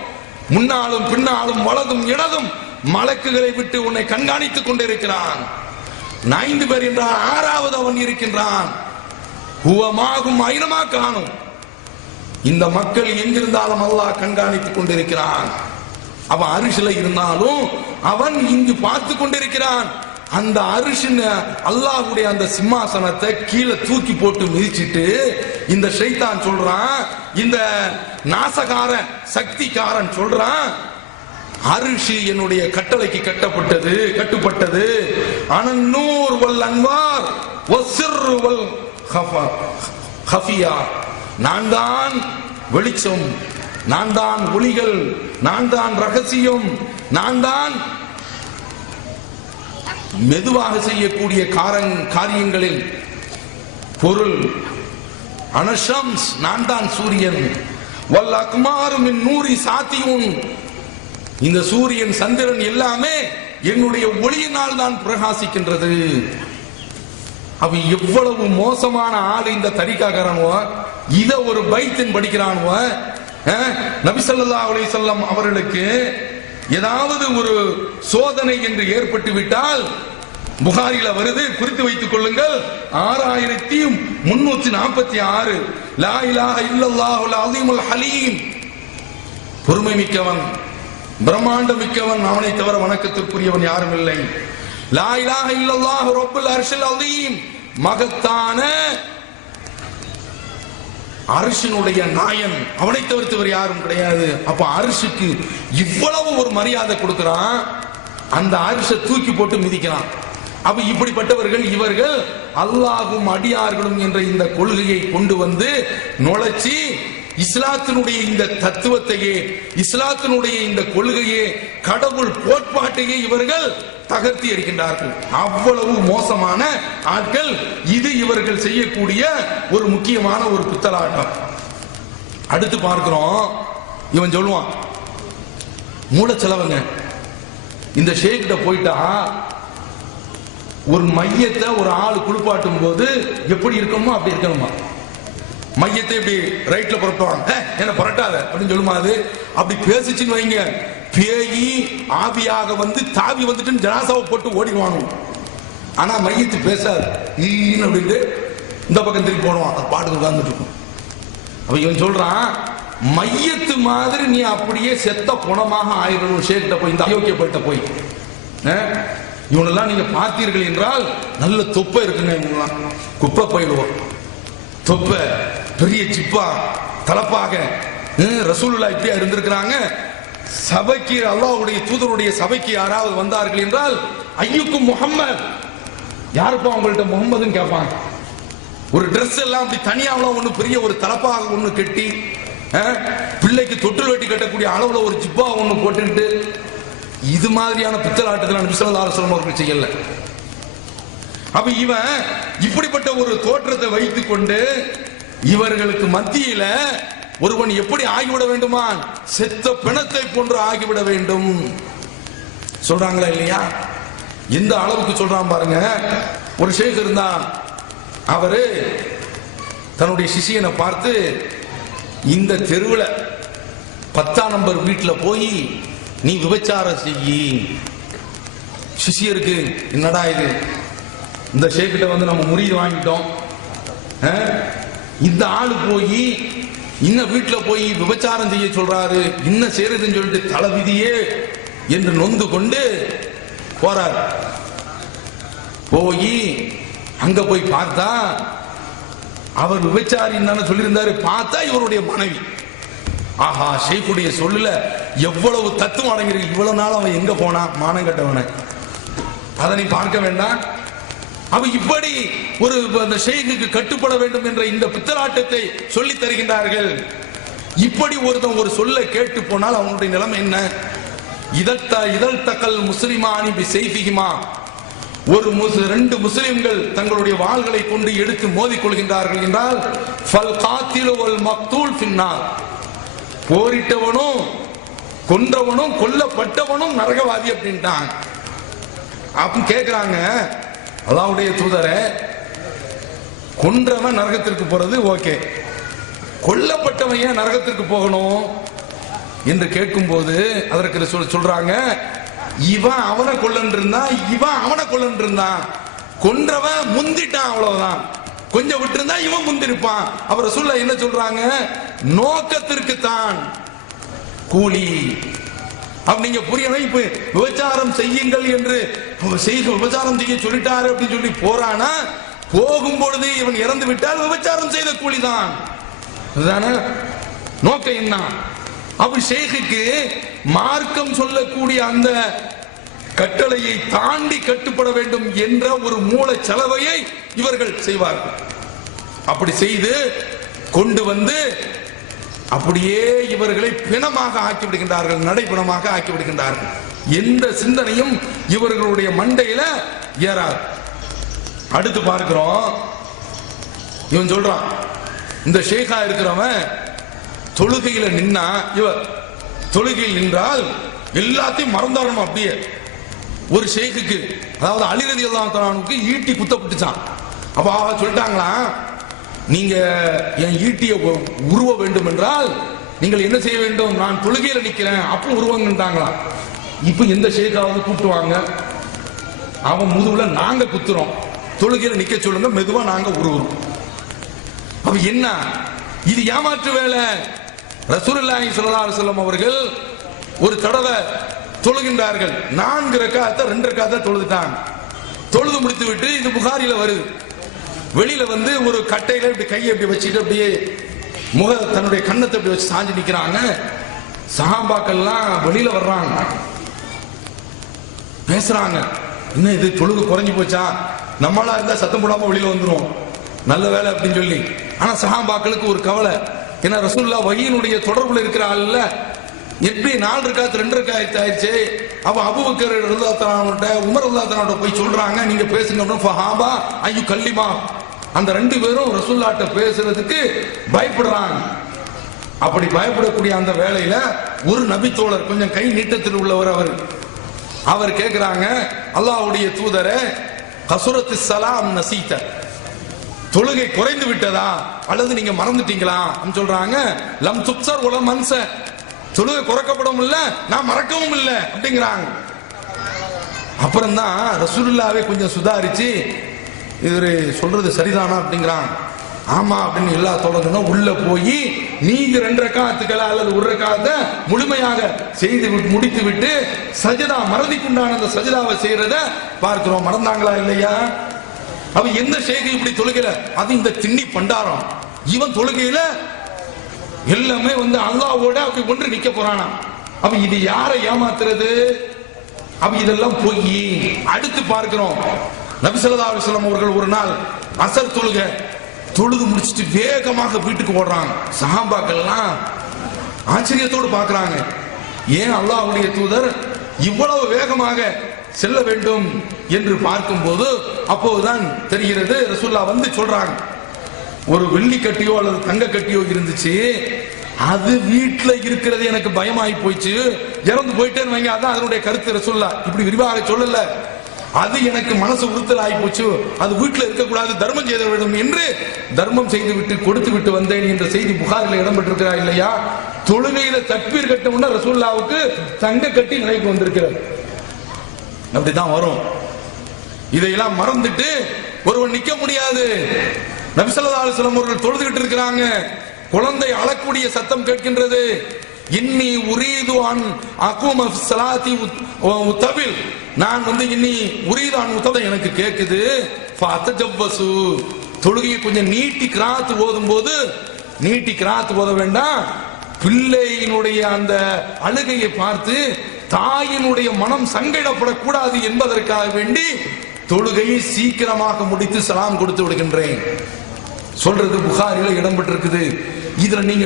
முன்னாலும் பின்னாலும் வலதும் இடதும் மலக்குகளை விட்டு உன்னை கண்காணித்துக் கொண்டிருக்கிறான். 5 பேர் என்றால் 6வது அவன் இருக்கின்றான். ஹுவமாகும் ஐனமா காணும், இந்த மக்கள் எங்கிருந்தாலும் அல்லாஹ் கண்காணித்துக் கொண்டிருக்கிறான். அவன் அரிசில இருந்தாலும் அவன் இங்கு பார்த்து கொண்டிருக்கிறான். அந்த அரிசின் அல்லாஹ்வுடைய அந்த சிம்மாசனத்தை கீழே தூக்கி போட்டு மிதிச்சிட்டு இந்த ஷைத்தான் சொல்றான், இந்த நாசகாரன் சக்திகாரன் சொல்றான், அரிசி என்னுடைய கட்டளைக்கு கட்டுப்பட்டது. அனன்னூர் வல் அன்வார் வஸ்ஸிர் வல் ஹஃபியா, நான் தான் வெளிச்சம், நான் தான் ஒளிகள், நான் தான் ரகசியம், நான் தான் மெதுவாக செய்யக்கூடிய காரியங்களில் பொருள். அனஷம்ஸ், நான் தான் சூரியன். வல் அக்மாரு மின் நூரி சாத்தியும், இந்த சூரியன் சந்திரன் எல்லாமே என்னுடைய ஒளியினால் தான் பிரகாசிக்கின்றது. அவ எவ்வளவு மோசமான ஆளு இந்த தரிகாக்காரனுவோ, இத ஒரு பைத்தின் படிக்கிறானுவோ. நபி ஸல்லல்லாஹு அலைஹி வஸல்லம் அவர்களுக்கு ஏதாவது ஒரு சோதனை என்று ஏற்பட்டு விட்டால், புகாரில வருது, குறித்து வைத்துக் கொள்ளுங்கள், 6346 லா இலாஹ இல்லல்லாஹுல் அஸீமுல் ஹலீம், பொறுமை மிக்கவன், பிரம்மாண்டம் மிக்கவன், அவனை தவிர வணக்கத்திற்குரியவன் யாரும் இல்லை. லா இலாஹ இல்லல்லாஹு ரப்புல் அர்ஷில் அஸீம், மகத்தான அரிசினுடைய நாயன், அவனை தவிர்த்தவர் யாரும் கிடையாது. அப்ப அரிசிக்கு இவ்வளவு ஒரு மரியாதை கொடுக்கிறான், அந்த அரிசை தூக்கி போட்டு மிதிக்கிறான். அப்ப இப்படிப்பட்டவர்கள் இவர்கள் அல்லாஹ்வும் அடியார்களும் என்ற இந்த கொள்கையை கொண்டு வந்து நுழைச்சி இஸ்லாத்தினுடைய இந்த தத்துவத்தையே, இஸ்லாத்தினுடைய இந்த கொள்கையே, கடவுள் கோட்பாட்டையே இவர்கள் தகர்த்தி இருக்கின்றார்கள். அவ்வளவு மோசமான ஆட்கள். இது இவர்கள் செய்யக்கூடிய ஒரு முக்கியமான ஒரு பித்தலாட்டம். அடுத்து பார்க்கிறோம், இவன் சொல்லுவான், மூலச்செலவுங்க, இந்த ஷேக்கிட்ட போயிட்டா ஒரு மையத்தை ஒரு ஆள் குளிப்பாட்டும் போது எப்படி இருக்கணுமோ அப்படி இருக்கணுமா, மையத்தை இப்படி ரைட்ல புரட்டுவாங்க, என்ன புரட்டாத அப்படின்னு சொல்லுமா, அது அப்படி பேசிச்சுன்னு வைங்க, பேயி ஆவியாக வந்து தாவி வந்துட்டு ஜனாசாவை போட்டு ஓடிடுவானு. ஆனா மையத்து பேசாது, ஈன்னு அப்படின்ட்டு இந்த பக்கம் திருப்பி போடுவான், அது பாட்டுக்கு உட்கார்ந்துட்டு இருக்கும். அப்ப இவன் சொல்றான், மையத்து மாதிரி நீ அப்படியே செத்த குணமாக ஆயிரணும். ஷேக்கிட்ட போய், இந்த அயோக்கியப்பட்ட போய், இவனெல்லாம் நீங்க பார்த்தீர்கள் என்றால் நல்ல தொப்பை இருக்குங்க, இவங்கெல்லாம் குப்பை போயிடுவோம், தொப்பை பெரிய சிப்பா தலப்பாக ரசூலுல்லாஹ் இப்படியா இருந்திருக்கிறாங்க. சபைக்கு, அல்லாஹ்வுடைய தூதருடைய சபைக்கு யாராவது வந்தார்கள் என்றால், ஐயுக்கும் முஹம்மத், யாருப்பா உங்கள்ட்ட முகம்மதுன்னு கேட்பாங்க. ஒரு ட்ரெஸ் எல்லாம் அப்படி தனியாவெல்லாம் ஒண்ணு பெரிய ஒரு தலப்பாக ஒண்ணு கட்டி, பிள்ளைக்கு தொட்டில் வெட்டி கட்டக்கூடிய அளவுல ஒரு ஜிப்பா ஒண்ணு போட்டுக்கிட்டு, இது மாதிரியான பித்தலாட்டத்தில் நபி ஸல்லல்லாஹு அலைஹி வஸல்லம் அவர்கள் செய்யல. அப்ப இவன் இப்படிப்பட்ட ஒரு தோற்றத்தை வைத்துக் கொண்டு இவர்களுக்கு மத்தியில ஒருவன் எப்படி ஆகிவிட வேண்டுமா, செத்த பிணத்தை போன்று ஆகிவிட வேண்டும் சொல்றாங்களா இல்லையா? எந்த அளவுக்கு சொல்றான் பாருங்க. ஒரு ஷேக் இருந்தான், அவரு தன்னுடைய சிஷியனை பார்த்து, இந்த தெருவில் 10ஆம் நம்பர் வீட்டில் போய் நீ விபச்சாரம் செய்யி. சிஷியருக்கு என்னடா இது, இந்த ஷேக்கிட்ட வந்து நம்ம முறியீடு வாங்கிட்டோம், இந்த ஆளு போய் இன்ன வீட்டுல போய் விபச்சாரம் செய்ய சொல்றாரு, இன்ன செய்யறதுன்னு சொல்லிட்டு தலைவிதியே என்று நொந்து கொண்டு போறார். போய் அங்க போய் பார்த்தா அவர் விபச்சாரின்னு தானே சொல்லியிருந்தாரு, பார்த்தா இவருடைய மனைவி. ஆஹா, ஷேக்குடைய சொல்லுல எவ்வளவு தத்துவம் அடங்கியிருக்கு. இவ்வளவு நாள் அவன் எங்க போனா, மானம் கட்டவன, அதனை பார்க்க வேண்டாம். அவ இப்படி ஒரு அந்த ஷேக்குக்கு கட்டுப்பட வேண்டும் என்ற இந்த பித்தலாட்டத்தை சொல்லி தருகின்றார்கள். இப்படி ஒருத்தன் ஒரு சொல்ல கேட்டு போனால் அவனுடைய நிலைமை என்ன? இதழ் தக்கல் முஸ்லிமானி பி செய்ஃபிஹிமா, ஒரு 2 முஸ்லிம்கள் தங்களுடைய வாள்களை கொண்டு எடுத்து மோதிக் கொள்கின்றார்கள் என்றால், ஃபல் காத்திலு வல் மக்தூல் ஃபின்னார், போரிட்டவனும் கொன்றவனும் கொல்லப்பட்டவனும் நரகவாதி அப்படின்ட்டான். அப்ப கேக்குறாங்க, அல்லாஹ்வுடைய தூதரே, கொன்றவன் நரகத்திற்கு போறது ஓகே, கொல்லப்பட்டவன் ஏன் நரகத்திற்கு போகணும் என்று கேட்கும் போது அதற்கு சொல்றாங்க, இவன் அவனை கொல்லன் இருந்தான், இவன் அவனை கொல்லன் இருந்தான், கொன்றவன் முந்திட்டான், அவ்வளவுதான். கொஞ்சம் விட்டு இருந்தா இவன் முந்திருப்பான். அவர் ரசூலுல்லாஹ் என்ன சொல்றாங்க, நோக்கத்திற்கு தான் கூலி. நீங்க புரியணும். இப்ப விபச்சாரம் செய்யுங்கள் என்று விபச்சாரம் செய்ய சொல்லிட்டாரு அப்படின்னு சொல்லி போறானா, போகும்பொழுது இவன் இறந்து விட்டால் விபச்சாரம் செய்த கூலிதான். நோக்கம் என்ன? அப்ப ஷேக்குக்கு மார்க்கம் சொல்லக்கூடிய அந்த கட்டளையை தாண்டி கட்டுப்பட வேண்டும் என்ற ஒரு மூல செலவையை இவர்கள் செய்வார்கள். அப்படி செய்து கொண்டு வந்து அப்படியே இவர்களை பிணமாக ஆக்கி விடுகின்றார்கள், நடைபிணமாக ஆக்கி விடுகின்றார்கள். எந்த சிந்தனையும் இவர்களுடைய மண்டையில ஏறாது. அடுத்து பார்க்கிறோம், இவன் சொல்றான், இந்த ஷேகா இருக்கிறவன் தொழுகையில நின்னா, இவர் தொழுகையில் நின்றால் எல்லாத்தையும் மறந்தாடணும். அப்படியே ஒரு ஷேக்குக்கு, அதாவது அலி ரலியல்லாஹு தஆலாவுக்கு ஈட்டி குத்தப்பட்டுச்சான். அப்ப சொல்லிட்டாங்களா, நீங்க என் ஈட்டியை உருவ வேண்டும் என்றால் நீங்கள் என்ன செய்ய வேண்டும், நான் தொழுகையில நிக்கிறேன் அப்போ உருவங்கன்றாங்களாம். இப்ப எந்த ஷேக்காவது கூப்பிட்டுவாங்க, அவன் முதுகுல நாங்க குத்துறோம், தொழுகையில நிக்க சொல்லுங்க, மெதுவா நாங்க உருவுறோம். அப்ப என்ன இது? ஏமாற்று வேலை. ரசூலுல்லாஹி ஸல்லல்லாஹு அலைஹி வஸல்லம் அவர்கள் ஒரு தடவை தொழுகின்றார்கள். 4 ரக்காத்தை 2 ரக்காத்தை தொழுதுட்டாங்க. தொழுது முடித்து விட்டு, இது புகாரில வருது, வெளியில வந்து ஒரு கட்டையில இப்படி கையை இப்படி வச்சுட்டு அப்படியே தன்னுடைய கண்ணத்தை இப்படி வச்சு சாஞ்சு நிக்கிறாங்க. சஹாபாக்கள்லாம் வெளியில வர்றாங்க, பேசுறாங்க, என்ன இது தொழுகு குறைஞ்சு போச்சா, நம்மளா இருந்தா சத்தம் போடாம வெளியில வந்துரும், நல்ல வேலை அப்படின்னு சொல்லி. ஆனா சஹாபாக்களுக்கு ஒரு கவலை, ஏன்னா ரசூலுல்லாஹ் வஹீனுடைய தொடர்புல இருக்கிற ஆள்ல எப்படி 4 ரக்காத் 2 ரக்காத் ஆயிடுச்சு. அப்ப அபூபக்கர் ரலியல்லாஹு தஆலா உமர் ரலியல்லாஹு தஆலா போய் சொல்றாங்க, நீங்க பேசுங்க. ஃபஹாபா ஐயு கல்லிமா, அந்த 2 பேரும் ரசூலுல்லாஹ்ட்ட பேசுறதுக்கு பயப்படுறாங்க. அப்படி பயப்படக்கூடிய அந்த வேளையில ஒரு நபி தோழர், கொஞ்சம் கை நீட்டத்தில் உள்ளவர், அவர் கேட்கிறாங்க, அல்லாஹ்வுடைய தூதரே, கசுரத்து ஸலாம் நசீத, தொழுகை குறைந்து விட்டதா அல்லது நீங்க மறந்துட்டீங்களா சொல்றாங்க. லம் துக்ஸர் வல மன்ஸ, தொழுகை குறைக்கப்படும் இல்ல, நான் மறக்கவும் இல்லை அப்படிங்கிறாங்க. அப்புறம் தான் ரசூலுல்லாஹ்வே கொஞ்சம் சுதாரிச்சு, இவரு சொல்றது சரிதானா அப்படிங்கிறாங்க. ஆமா அப்படின்னு எல்லா தோழர்களும் உள்ள போய், நீங்க 2 ரக்காத்துக்களா அல்லது 1 ரக்காத்தை முழுமையாக செய்து முடித்து விட்டு சஜதா, மறதிக்குண்டான அந்த சஜதாவை செய்யறத பார்க்கிறோம். மறந்தாங்களா இல்லையா? அவ எந்த ஷேக் இப்படி தொழுகையில, அது இந்த திண்ணி பண்டாரம், இவன் தொழுகையில எல்லாமே வந்து அல்லாஹ்வோட அப்படி ஒன்று நிக்க போறானா. அப்ப இது யாரை ஏமாத்துறது? அப்ப இதெல்லாம் போய் அடுத்து பார்க்கிறோம், நபி ஸல்லல்லாஹு அலைஹி வஸல்லம் அவர்கள் ஒரு நாள் அசர் தொழுது முடிச்சிட்டு வேகமாக வீட்டுக்கு ஓடுறாங்க. சஹாபாக்கள்லாம் ஆச்சரியத்தோடு பார்க்கறாங்க, ஏன் அல்லாஹ்வுடைய தூதர் இவ்வளவு வேகமாக செல்ல வேண்டும் என்று பார்க்கும்போது அப்போதுதான் தெரிகிறது, ரசூலுல்லாஹ் வந்து சொல்றாங்க, ஒரு வெள்ளி கட்டியோ அல்லது தங்க கட்டியோ இருந்துச்சு, அது வீட்டுல இருக்கிறது எனக்கு பயமாயி போயிடுச்சு, இறந்து போயிட்டேன்னு வைங்க. அதான் அதனுடைய கருத்து. ரசூலுல்லாஹ் இப்படி விரிவாக சொல்லல, அது எனக்கு மனசு உறுத்தல் ஆகி போச்சு, அது வீட்டுல இருக்கக்கூடாது, தர்மம் செய்த வேண்டும் என்று தர்மம் செய்து விட்டு கொடுத்து விட்டு வந்தேன் என்ற செய்தி புகாரில் இடம்பெற்றிருக்கிறா இல்லையா? தொழுகையில தக்பீர் கட்டமுன்னா ரசூலுல்லாஹ்வுக்கு தங்க கட்டி நினைவு வந்திருக்கிறது. அப்படிதான் வரும். இதையெல்லாம் மறந்துட்டு ஒருவன் நிக்க முடியாது. நபி ஸல்லல்லாஹு அலைஹி வஸல்லம் அவர்கள் தொழுதுகிட்டு இருக்கிறாங்க, குழந்தை அழக்கூடிய சத்தம் கேட்கின்றது. இன்னி உரீது அன் அகூம ஸலாத்தி உத்தபில், நான் வந்து இன்னி உரீது அன் உத்தத எனக்கு கேக்குது. ஃபஅதஜவ்வசு, தொழுகையை கொஞ்சம் நீட்டி கிராத் ஓதும் போது, நீட்டி கிராத் ஓத வேண்டாம், பிள்ளையினுடைய அந்த அழுகையை பார்த்து தாயினுடைய மனம் சங்கடப்படக்கூடாது என்பதற்காக வேண்டி தொழுகையை சீக்கிரமாக முடித்து சலாம் கொடுத்து விடுகின்றேன் சொல்றது புகாரில இடம்பெற்றிருக்குது. இதுல நீங்க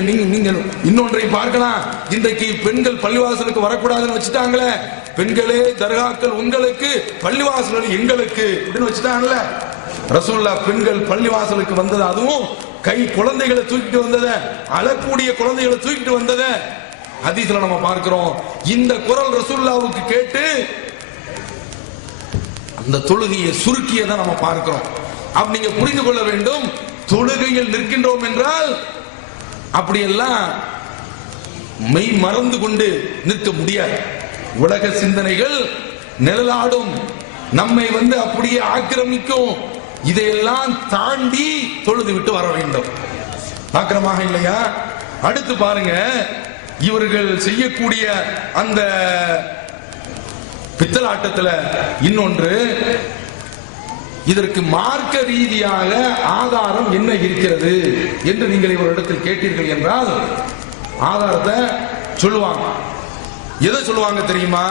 இன்னொன்றை பார்க்கலாம். இன்றைக்கு பெண்கள் பள்ளிவாசலுக்கு வரக்கூடாதுன்னு வச்சுட்டாங்களே, பெண்களே தர்காக்கள் உங்களுக்கு, பள்ளிவாசல் எங்களுக்கு அப்படின்னு வச்சுட்டாங்கல்ல. ரசூலுல்லாஹ் பெண்கள் பள்ளிவாசலுக்கு வந்தது, அதுவும் கை குழந்தைகளை தூக்கிட்டு வந்தத, அழக்கூடிய குழந்தைகளை தூக்கிட்டு வந்தத ஹதீஸ்ல நம்ம பார்க்கிறோம். இந்த குரல் ரசூலுல்லாஹ்வுக்கு கேட்டு அந்த தொழுகையை சுருக்கியதை நம்ம பார்க்கிறோம். அப்ப நீங்க புரிந்து கொள்ள வேண்டும், தொழுகையில் நிற்கின்றோம் என்றால் அப்படியெல்லாம் மெய் மறந்து கொண்டு நிற்க முடியாது. உலக சிந்தனைகள் நிழலாடும், நம்மை அப்படியே ஆக்கிரமிக்கும். இதையெல்லாம் தாண்டி தொழுது விட்டு வர வேண்டும். ஆக்கிரமாக இல்லையா? அடுத்து பாருங்க, இவர்கள் செய்யக்கூடிய அந்த பித்தலாட்டத்தில் இன்னொன்று, இதற்கு மார்க்க ரீதியாக ஆதாரம் என்ன இருக்கிறது என்று நீங்கள் இவரிடத்தில் கேட்டீர்கள் என்றால் ஆதாரத்தை சொல்லுவாங்க. எதை சொல்லுவாங்க தெரியுமா?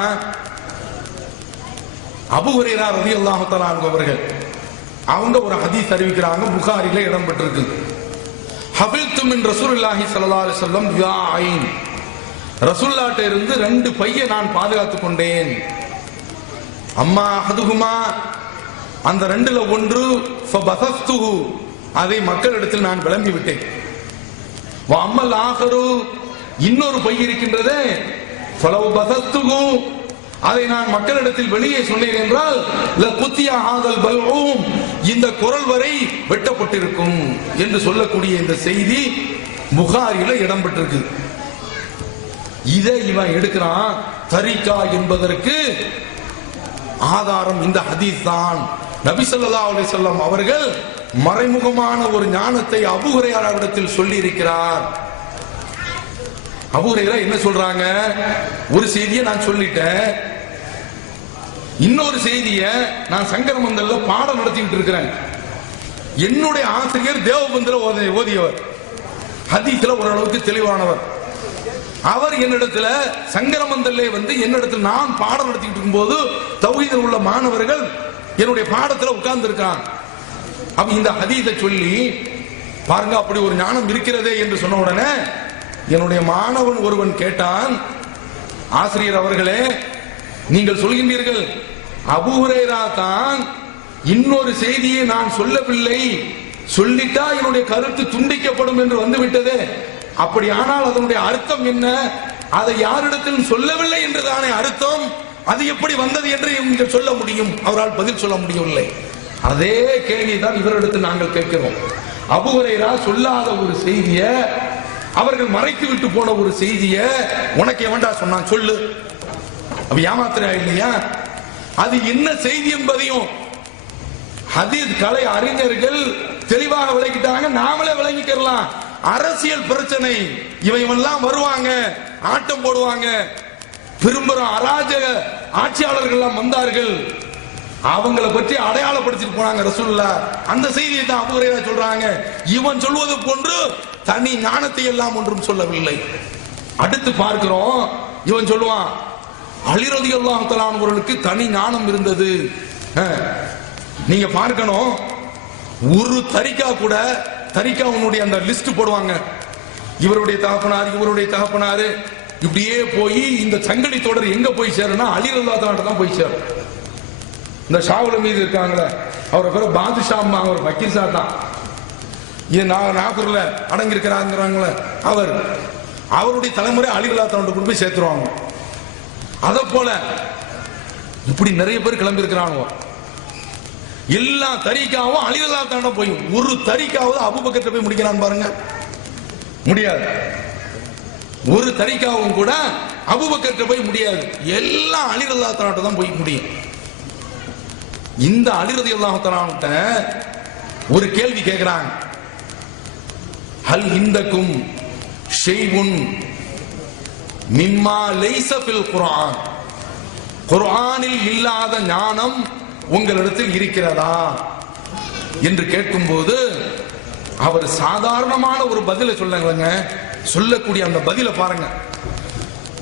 அபூ ஹுரைரா ரலியல்லாஹு தஆலா அன்ஹு அவர்கள் அவங்க ஒரு ஹதீஸ் அறிவிக்கிறாங்க, புகாரில இடம் பெற்றிருக்கு. ஹபில்து மின் ரசூலுல்லாஹி ஸல்லல்லாஹு அலைஹி வஸல்லம் யாயின், ரசூலுல்லாஹ்ட்ட இருந்து 2 பையை நான் பாதுகாத்துக் கொண்டேன். அம்மா அஹதுஹுமா, அந்த 2ல ஒன்று ஃபபஸஸ்துஹு, அதை மக்களிடத்தில் நான் விளம்பி விட்டேன். வ அம்மல் ஆகரு, இன்னொரு பை இருக்கின்றதே, ஃபலவ் பஸஸ்துஹு, அதை நான் மக்களிடத்தில் வெளியே சொன்னேன் என்றால் லகுத்தியா ஹாதல் பல்ஊம், இந்த குரல் வரை வெட்டப்பட்டிருக்கும் என்று சொல்லக்கூடிய இந்த செய்தி புகாரில இடம் பெற்றிருக்கு. இதை இவன் எடுக்கிறான். தரிகா என்பதற்கு ஆதாரம் இந்த ஹதீஸ் தான். நபி ஸல்லல்லாஹு அலைஹி வஸல்லம் அவர்கள் மறைமுகமான ஒரு ஞானத்தை அபூ ஹுரைராவிடத்தில் சொல்லி இருக்கிறார். அபூ ஹுரைரா என்ன சொல்றாங்க? ஒரு செய்தியை நான் சொல்லிட்டேன், இன்னொரு செய்தியை நான் சங்கரமந்தல்ல பாடம் நடத்திட்டு இருக்கிறேன். என்னுடைய ஆசிரியர் தேவபந்தில ஓதியவர், ஹதீஸ்ல ஓரளவுக்கு தெளிவானவர். அவர் என்னிடத்துல சங்கரமந்தல்லே என்னிடத்தில் நான் பாடம் நடத்திட்டு இருக்கும்போது தௌஹீதில் உள்ள மாணவர்கள் என்னுடைய பாடத்துல உட்கார்ந்து இருக்காங்க. அப்ப இந்த ஹதீஸை சொல்லி பாருங்க, அப்படி ஒரு ஞானம் இருக்கிறதே என்று சொன்ன உடனே என்னுடைய மாணவன் ஒருவன் கேட்டான், ஆசிரியர் அவர்களே, நீங்கள் சொல்கின்றீர்கள் அபூ ஹுரைரா தான் இன்னொரு செய்தியை நான் சொல்லவில்லை, சொல்லிட்டா என்னுடைய கருத்து துண்டிக்கப்படும் என்று வந்துவிட்டதே, அப்படி ஆனால் அதனுடைய அர்த்தம் என்ன? அதை யாரிடத்திலும் சொல்லவில்லை என்றுதானே அர்த்தம், அது எப்படி வந்தது என்று நீங்கள் சொல்ல முடியும்? அவரால் பதில் சொல்ல முடியவில்லை. அதே கேள்விதான் இவரிடத்தில் நாங்கள் கேட்கிறோம். அபூ ஹுரைரா சொல்லாத ஒரு செய்தியை, அவர்கள் மறைத்து விட்டு போன ஒரு செய்தியை உனக்கு எவன்டா சொன்னான் சொல்லு. அப்ப ஏமாத்துறா இல்லையா? அது என்ன செய்தி என்பதையும் ஹதீஸ் கலை அறிஞர்கள் தெளிவாக விளக்கிட்டாங்க, நாமளே விளங்கிக்கலாம். அரசியல் பிரச்சனை, இவெல்லாம் வருவாங்க, ஆட்டம் போடுவாங்க, பெரும்பெரும் அராஜக ஆட்சியாளர்கள் எல்லாம் வந்தார்கள், அவங்களை பற்றி அடையாளப்படுத்திட்டு போனாங்க ரசூலுல்லாஹ். அந்த செய்தியை தான் அபூ ஹுரைரா சொல்றாங்க. இவன் சொல்வது போன்று தனி ஞானத்தை எல்லாம் ஒன்றும் சொல்லவில்லை. அடுத்து பார்க்கிறோம், இவன் சொல்லுவான் அலி ரலியல்லாஹு தஆலா அவர்களுக்கு தனி ஞானம் இருந்தது. நீங்க பார்க்கணும், ஒரு தரிகா கூட, தரிகாவுடைய அந்த லிஸ்ட் போடுவாங்க, இவருடைய தகப்பனார் இவருடைய தகப்பனாரு, இப்படியே போய் இந்த சங்கடி தொடர் எங்க போய் சேரும்னா அலி ரலியல்லாஹு தஆலா தான் போய் சேரும். இந்த ஷாவுல மீது இருக்காங்களே, அவரை பேர் பாதுஷா, அவர் வக்கீல் சார் தான். இது நாகூர்ல அடங்கியிருக்கிறாங்கிறாங்களே, அவருடைய தலைமுறை அலி ரலியல்லாஹு தஆலா கொண்டு போய் சேர்த்துருவாங்க. அத போல இப்படி நிறைய பேர் கிளம்பி இருக்கிறாங்க. எல்லா தரிகாவும் அலி ரலியல்லாஹு தஆலா போய், ஒரு தரிகாவது அபூபக்கர்ட்ட போய் முடிக்கிறான் பாருங்க, முடியாது. ஒரு தரிகாவும் கூட அபூபக்கர்ட்ட போய் முடியாது, எல்லாம் அலி ரலியல்லாஹு தஆலா தான் போய் முடியும். இந்த அலி ரலியல்லாஹு தஆலா ஒரு கேள்வி கேட்கிறாங்க, ஹல் இந்தக்கும் ஷைஉன் மிம்மா லைஸ ஃபில் குர்ஆன், குர்ஆனில் இல்லாத ஞானம் உங்களிடத்தில் இருக்கிறதா என்று கேட்கும்போது அவர் சாதாரணமான ஒரு பதிலை சொல்லுங்க. சொல்லக்கூடிய அந்த பதிலை பாருங்க.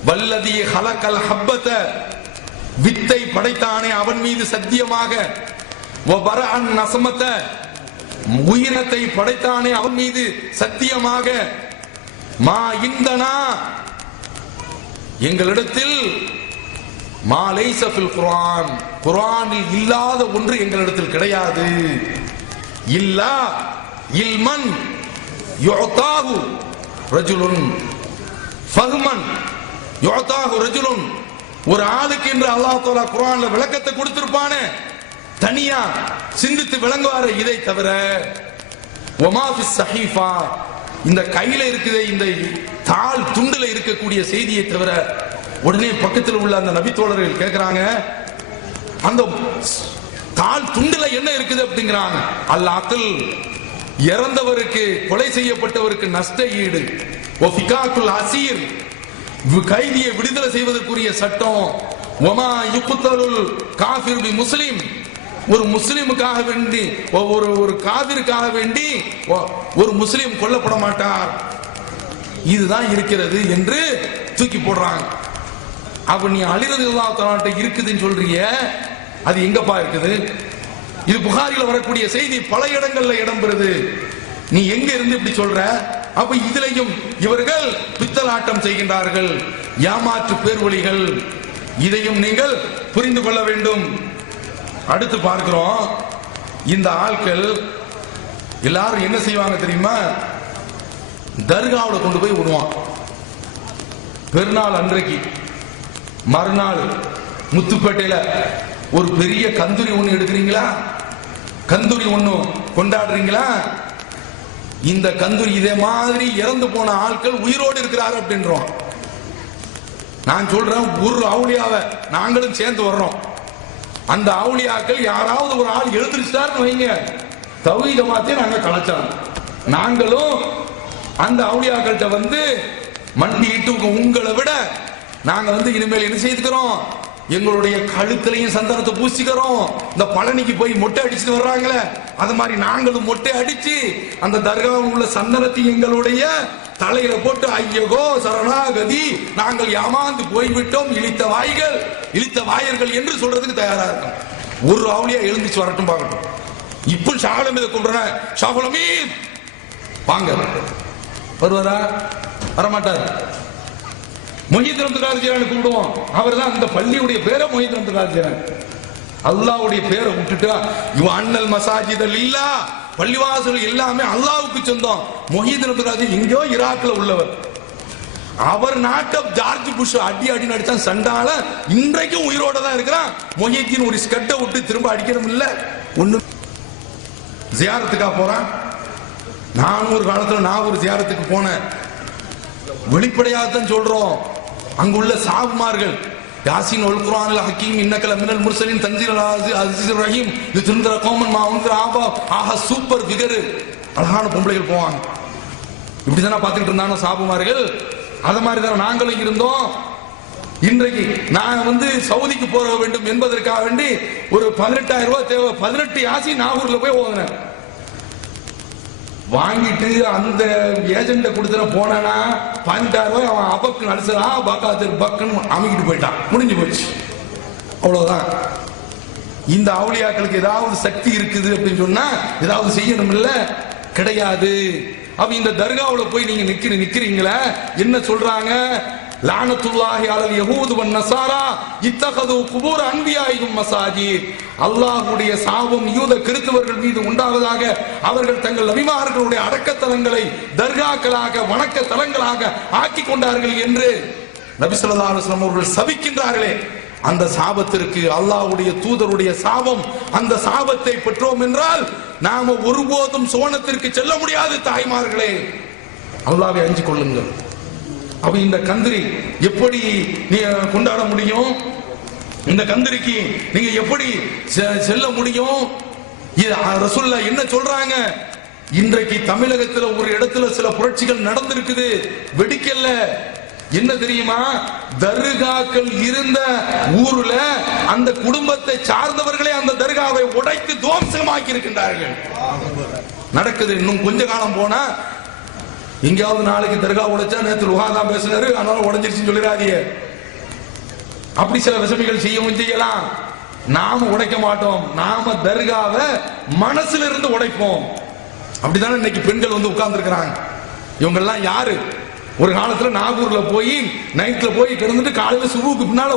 வல்லதி ஹலகல் ஹப்பத, வித்தை படைத்தானே அவன் மீது சத்தியமாக, வபரஅன் நஸமத, உயிரத்தை படைத்தானே அவன் மீது சத்தியமாக, மா இந்தனா, எங்களிடத்தில் மா லைஸ ஃபில் குர்ஆன், குர்ஆனில் இல்லாத ஒன்று எங்களிடத்தில் கிடையாது. இல்லா இல்மன் யுஅதாஹு ரஜுலுன் ஃபஹ்மன் யுஅதாஹு ரஜுலுன், ஒரு ஆளுக்கு என்று அல்லாஹ் தஆலா குர்ஆன்ல விளக்கத்தை கொடுத்திருப்பானே, தனியா சிந்தித்து விளங்குவாரு. இதை தவிர வமா ஃபிஸ் ஸஹீஃபா, இந்த கையில இருக்குது இந்த தாள் துண்டுல இருக்கக்கூடிய செய்தியை தவிர. உடனே பக்கத்தில் உள்ள அந்த நபி தோழர்கள் கேட்கிறாங்க, அந்த தாள் துண்டுல என்ன இருக்குது அப்படிங்கிறாங்க. அல் அக்ல், இறந்தவருக்கு கொலை செய்யப்பட்டவருக்கு நஷ்ட ஈடு, ஒஃபிகாக்குல் அசீர், கைதியை விடுதலை செய்வதற்குரிய சட்டம், வமா யுக்தலுல் காஃபிர் பி முஸ்லிம், ஒரு முஸ்லிமுக்காக வேண்டி ஒரு காபிருக்காக வேண்டி ஒரு முஸ்லிம் கொல்லப்பட மாட்டார். இதுதான் இருக்கிறது என்று தூக்கி போடுறாங்க. அப்ப நீ அலி ரலியல்லாஹு தஆலா இருக்குதுன்னு சொல்றீங்க, அது எங்கப்பா இருக்குது? இது புகாரில வரக்கூடிய செய்தி, பல இடங்கள்ல இடம்பெறுது. நீ எங்க இருந்து இப்படி சொல்ற? அப்ப இதுலயும் இவர்கள் பித்தலாட்டம் செய்கின்றார்கள், ஏமாற்று பேர்வழிகள். இதையும் நீங்கள் புரிந்து கொள்ள வேண்டும். அடுத்து பார்க்கிறோம், இந்த ஆட்கள் எல்லாரும் என்ன செய்வாங்க தெரியுமா? தர்காவுல கொண்டு போய் விடுவான். பெருநாள் அன்றைக்கு மறுநாள் முத்துப்பேட்டையில ஒரு பெரிய கந்தூரி ஒண்ணு எடுக்கிறீங்களா, கந்தூரி ஒண்ணு கொண்டாடுறீங்களா? இந்த கந்தூரி இதே மாதிரி இறந்து போன ஆட்கள் உயிரோடு இருக்கிறார் அப்படின்றோம். நான் சொல்றேன், ஒரு அவுளியாவை நாங்களும் சேர்ந்து வர்றோம். அந்த அவுளியாக்கள் யாராவது ஒரு ஆள் எழுந்திருச்சாருன்னு வைங்க, தௌஹீத் ஜமாத்தை நாங்க கலைச்சோம். நாங்களும் அந்த அவுளியாக்கள்கிட்ட வந்து மண்டிட்டு, உங்களை விட நாங்க வந்து இனிமேல் என்ன செய்துக்கிறோம், எங்களுடைய கழுத்திலையும் சந்தனத்தை பூசிக்கிறோம். இந்த பழனிக்கு போய் மொட்டை அடிச்சுட்டு வர்றாங்களே, அது மாதிரி நாங்களும் மொட்டை அடிச்சு அந்த தர்காவில் உள்ள சந்தனத்தை எங்களுடைய தலையில போட்டு ஐயகோ சரணாகதி நாங்கள் ஏமாந்து போய்விட்டோம், இழித்த வாய்கள் இழித்த வாயர்கள் என்று சொல்றதுக்கு தயாரா இருக்கும். ஒரு அவுளியா எழுந்துச்சு வரட்டும் பார்க்கட்டும். இப்ப ஷாஹுல் கூப்பிடுற, ஷாஹுல் அமீத் வாங்க, வருவாரா? வரமாட்டார். மொஹீதீன் அப்துல் காதிர் ஜீலானி கூப்பிடுவோம், அவர் தான் அந்த பள்ளியுடைய பேரை மொஹீதீன் அப்துல் காதிர் ஜீலானி. அல்லாஹ்வுடைய பேரை விட்டுட்டா இவன் அன்னல் மசாஜித் லில்லாஹ், பள்ளிவாசல் எல்லாமே அல்லாஹ்வுக்கு சொந்தம். மொஹீதீன் அப்துல் காதிர் எங்கேயோ ஈராக்ல உள்ளவர். அவர் நாட்டை ஜார்ஜ் புஷ் அடி அடி நடிச்சான் சண்டால, இன்றைக்கும் உயிரோட தான் இருக்கிறான். மொஹீதீன் ஒரு ஸ்கட்டை விட்டு திரும்ப அடிக்கணும் இல்ல, ஒண்ணு ஜியாரத்துக்கா போறான். நான் ஒரு காலத்துல நான் ஒரு ஜியாரத்துக்கு போனேன். வெளிப்படையாக தான் சொல்றோம், அங்குள்ள சாவுமார்கள் யாசின் வல் குர்ஆனில் ஹக்கீம் இன்னக மினல் முர்சலின் தன்சீல் அஸீஸுர் ரஹீம் யுத்ந்திர கௌமன் மா உந்திர ஆபா, ஆஹா சூப்பர் ஃபிகர், அழகான பொம்பளைகள் போவாங்க. இப்படிதானே பார்த்துட்டு இருந்தானோ சாபுமார்கள். அத மாதிரி தான் நாங்களும் இருந்தோம். இன்றைக்கு நான் வந்து சவுதிக்கு போக வேண்டும் என்பதற்காக வேண்டி ஒரு 18,000 ரூபாய் தேவை. 18 யாசி நாகூர்ல போய் ஓதுனேன். வாங்கிட்டு அந்த ஏஜென்ட கொடுத்துற போனா 18,000 ரூபாய் அவன் அபக்கு நடிச்சா பக்காத்திரு பக்குன்னு அமைக்கிட்டு போயிட்டான். முடிஞ்சு போச்சு, அவ்வளவுதான். இந்த அவுளியாக்களுக்கு ஏதாவது சக்தி இருக்குது அப்படின்னு சொன்னா ஏதாவது செய்யணும் இல்ல, கிடையாது. அப்ப இந்த தர்காவுல போய் நீங்க நிக்கிறீங்களா, என்ன சொல்றாங்க? லானத்துல்லாஹி அலல் யஹூத் வன் நஸாரா இத்தகது குபூர் அன்பியாயிஹிம் மசாஜித். அல்லாஹ்வுடைய சாபம் யூத கிறிஸ்தவர்கள் மீது உண்டாவதாக, அவர்கள் தங்கள் நபிமார்களுடைய அடக்கத்தலங்களை தர்காக்களாக வணக்க தலங்களாக ஆக்கி கொண்டார்கள் என்று நபி ஸல்லல்லாஹு அலைஹி வஸல்லம் அவர்கள் சபிக்கின்றார்களே, அந்த சாபத்திற்கு அல்லாஹ்வுடைய தூதருடைய சாபம், அந்த சாபத்தை பெற்றோம் என்றால் நாம ஒருபோதும் சோனத்திற்கு செல்ல முடியாது. தாய்மார்களே, அல்லாஹ்வை அஞ்சி கொள்ளுங்கள். அப்ப இந்த கந்திரி எப்படி நீங்க கொண்டாட முடியும்? இந்த கந்திரிக்கு நீங்க எப்படி செல்ல முடியும்? ரசூலுல்லாஹ் என்ன சொல்றாங்க? இன்றைக்கு தமிழகத்துல ஒரு இடத்துல சில புரட்சிகள் நடந்திருக்குது, வெடிக்கல. என்ன தெரியுமா? தர்காக்கள் இருந்த ஊர்ல அந்த குடும்பத்தை சார்ந்தவர்களே அந்த தர்காவை உடைத்து துவம்சமாக்கி இருக்கின்றார்கள். நடக்குது. இன்னும் கொஞ்ச காலம் போனா எங்கேயாவது நாளைக்கு தர்கா உடைச்சா நேற்று லுஹாதான் பேசினாரு அதனால உடைஞ்சிருச்சுன்னு சொல்லிடாதீங்க. அப்படி சில விஷமிகள் செய்யவும் செய்யலாம். நாம உடைக்க மாட்டோம். நாம தர்காவை மனசுல இருந்து உடைப்போம். அப்படித்தானே இன்னைக்கு பெண்கள் வந்து உட்கார்ந்து இருக்கிறாங்க. இவங்க எல்லாம் யாரு? ஒரு காலத்துல நாகூர்ல போய் நைட்ல போய் கிடந்துட்டு காலையில சுபுக்கு பின்னால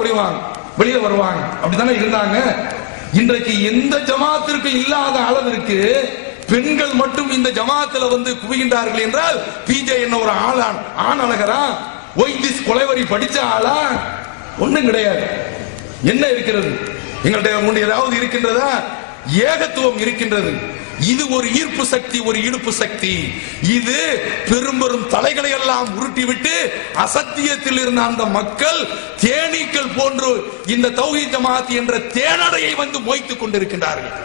வெளியே வருவாங்க. அப்படித்தானே இருந்தாங்க. இன்றைக்கு எந்த ஜமாத்திற்கு இல்லாத அளவிற்கு பெண்கள் மட்டும் இந்த ஜமாத்துல வந்து குவிகின்றார்கள் என்றால் பிஜே என்ன ஒரு ஆண் அழகரா? ஒய்திஸ் கொலைவரி படிச்ச ஆளா? ஒண்ணும் கிடையாது. என்ன இருக்கிறது எங்கள்கிட்ட? ஏதாவது இருக்கின்றதா? ஏகத்துவம் இருக்கின்றது. இது ஒரு ஈர்ப்பு சக்தி, ஒரு இழுப்பு சக்தி. இது பெரும் பெரும் தலைகளை எல்லாம் உருட்டிவிட்டு அசத்தியத்தில் இருந்த அந்த மக்கள் தேனீக்கள் போன்று இந்த தௌஹீத் ஜமாத் என்ற தேனடையை வந்து மொய்த்துக் கொண்டிருக்கின்றார்கள்.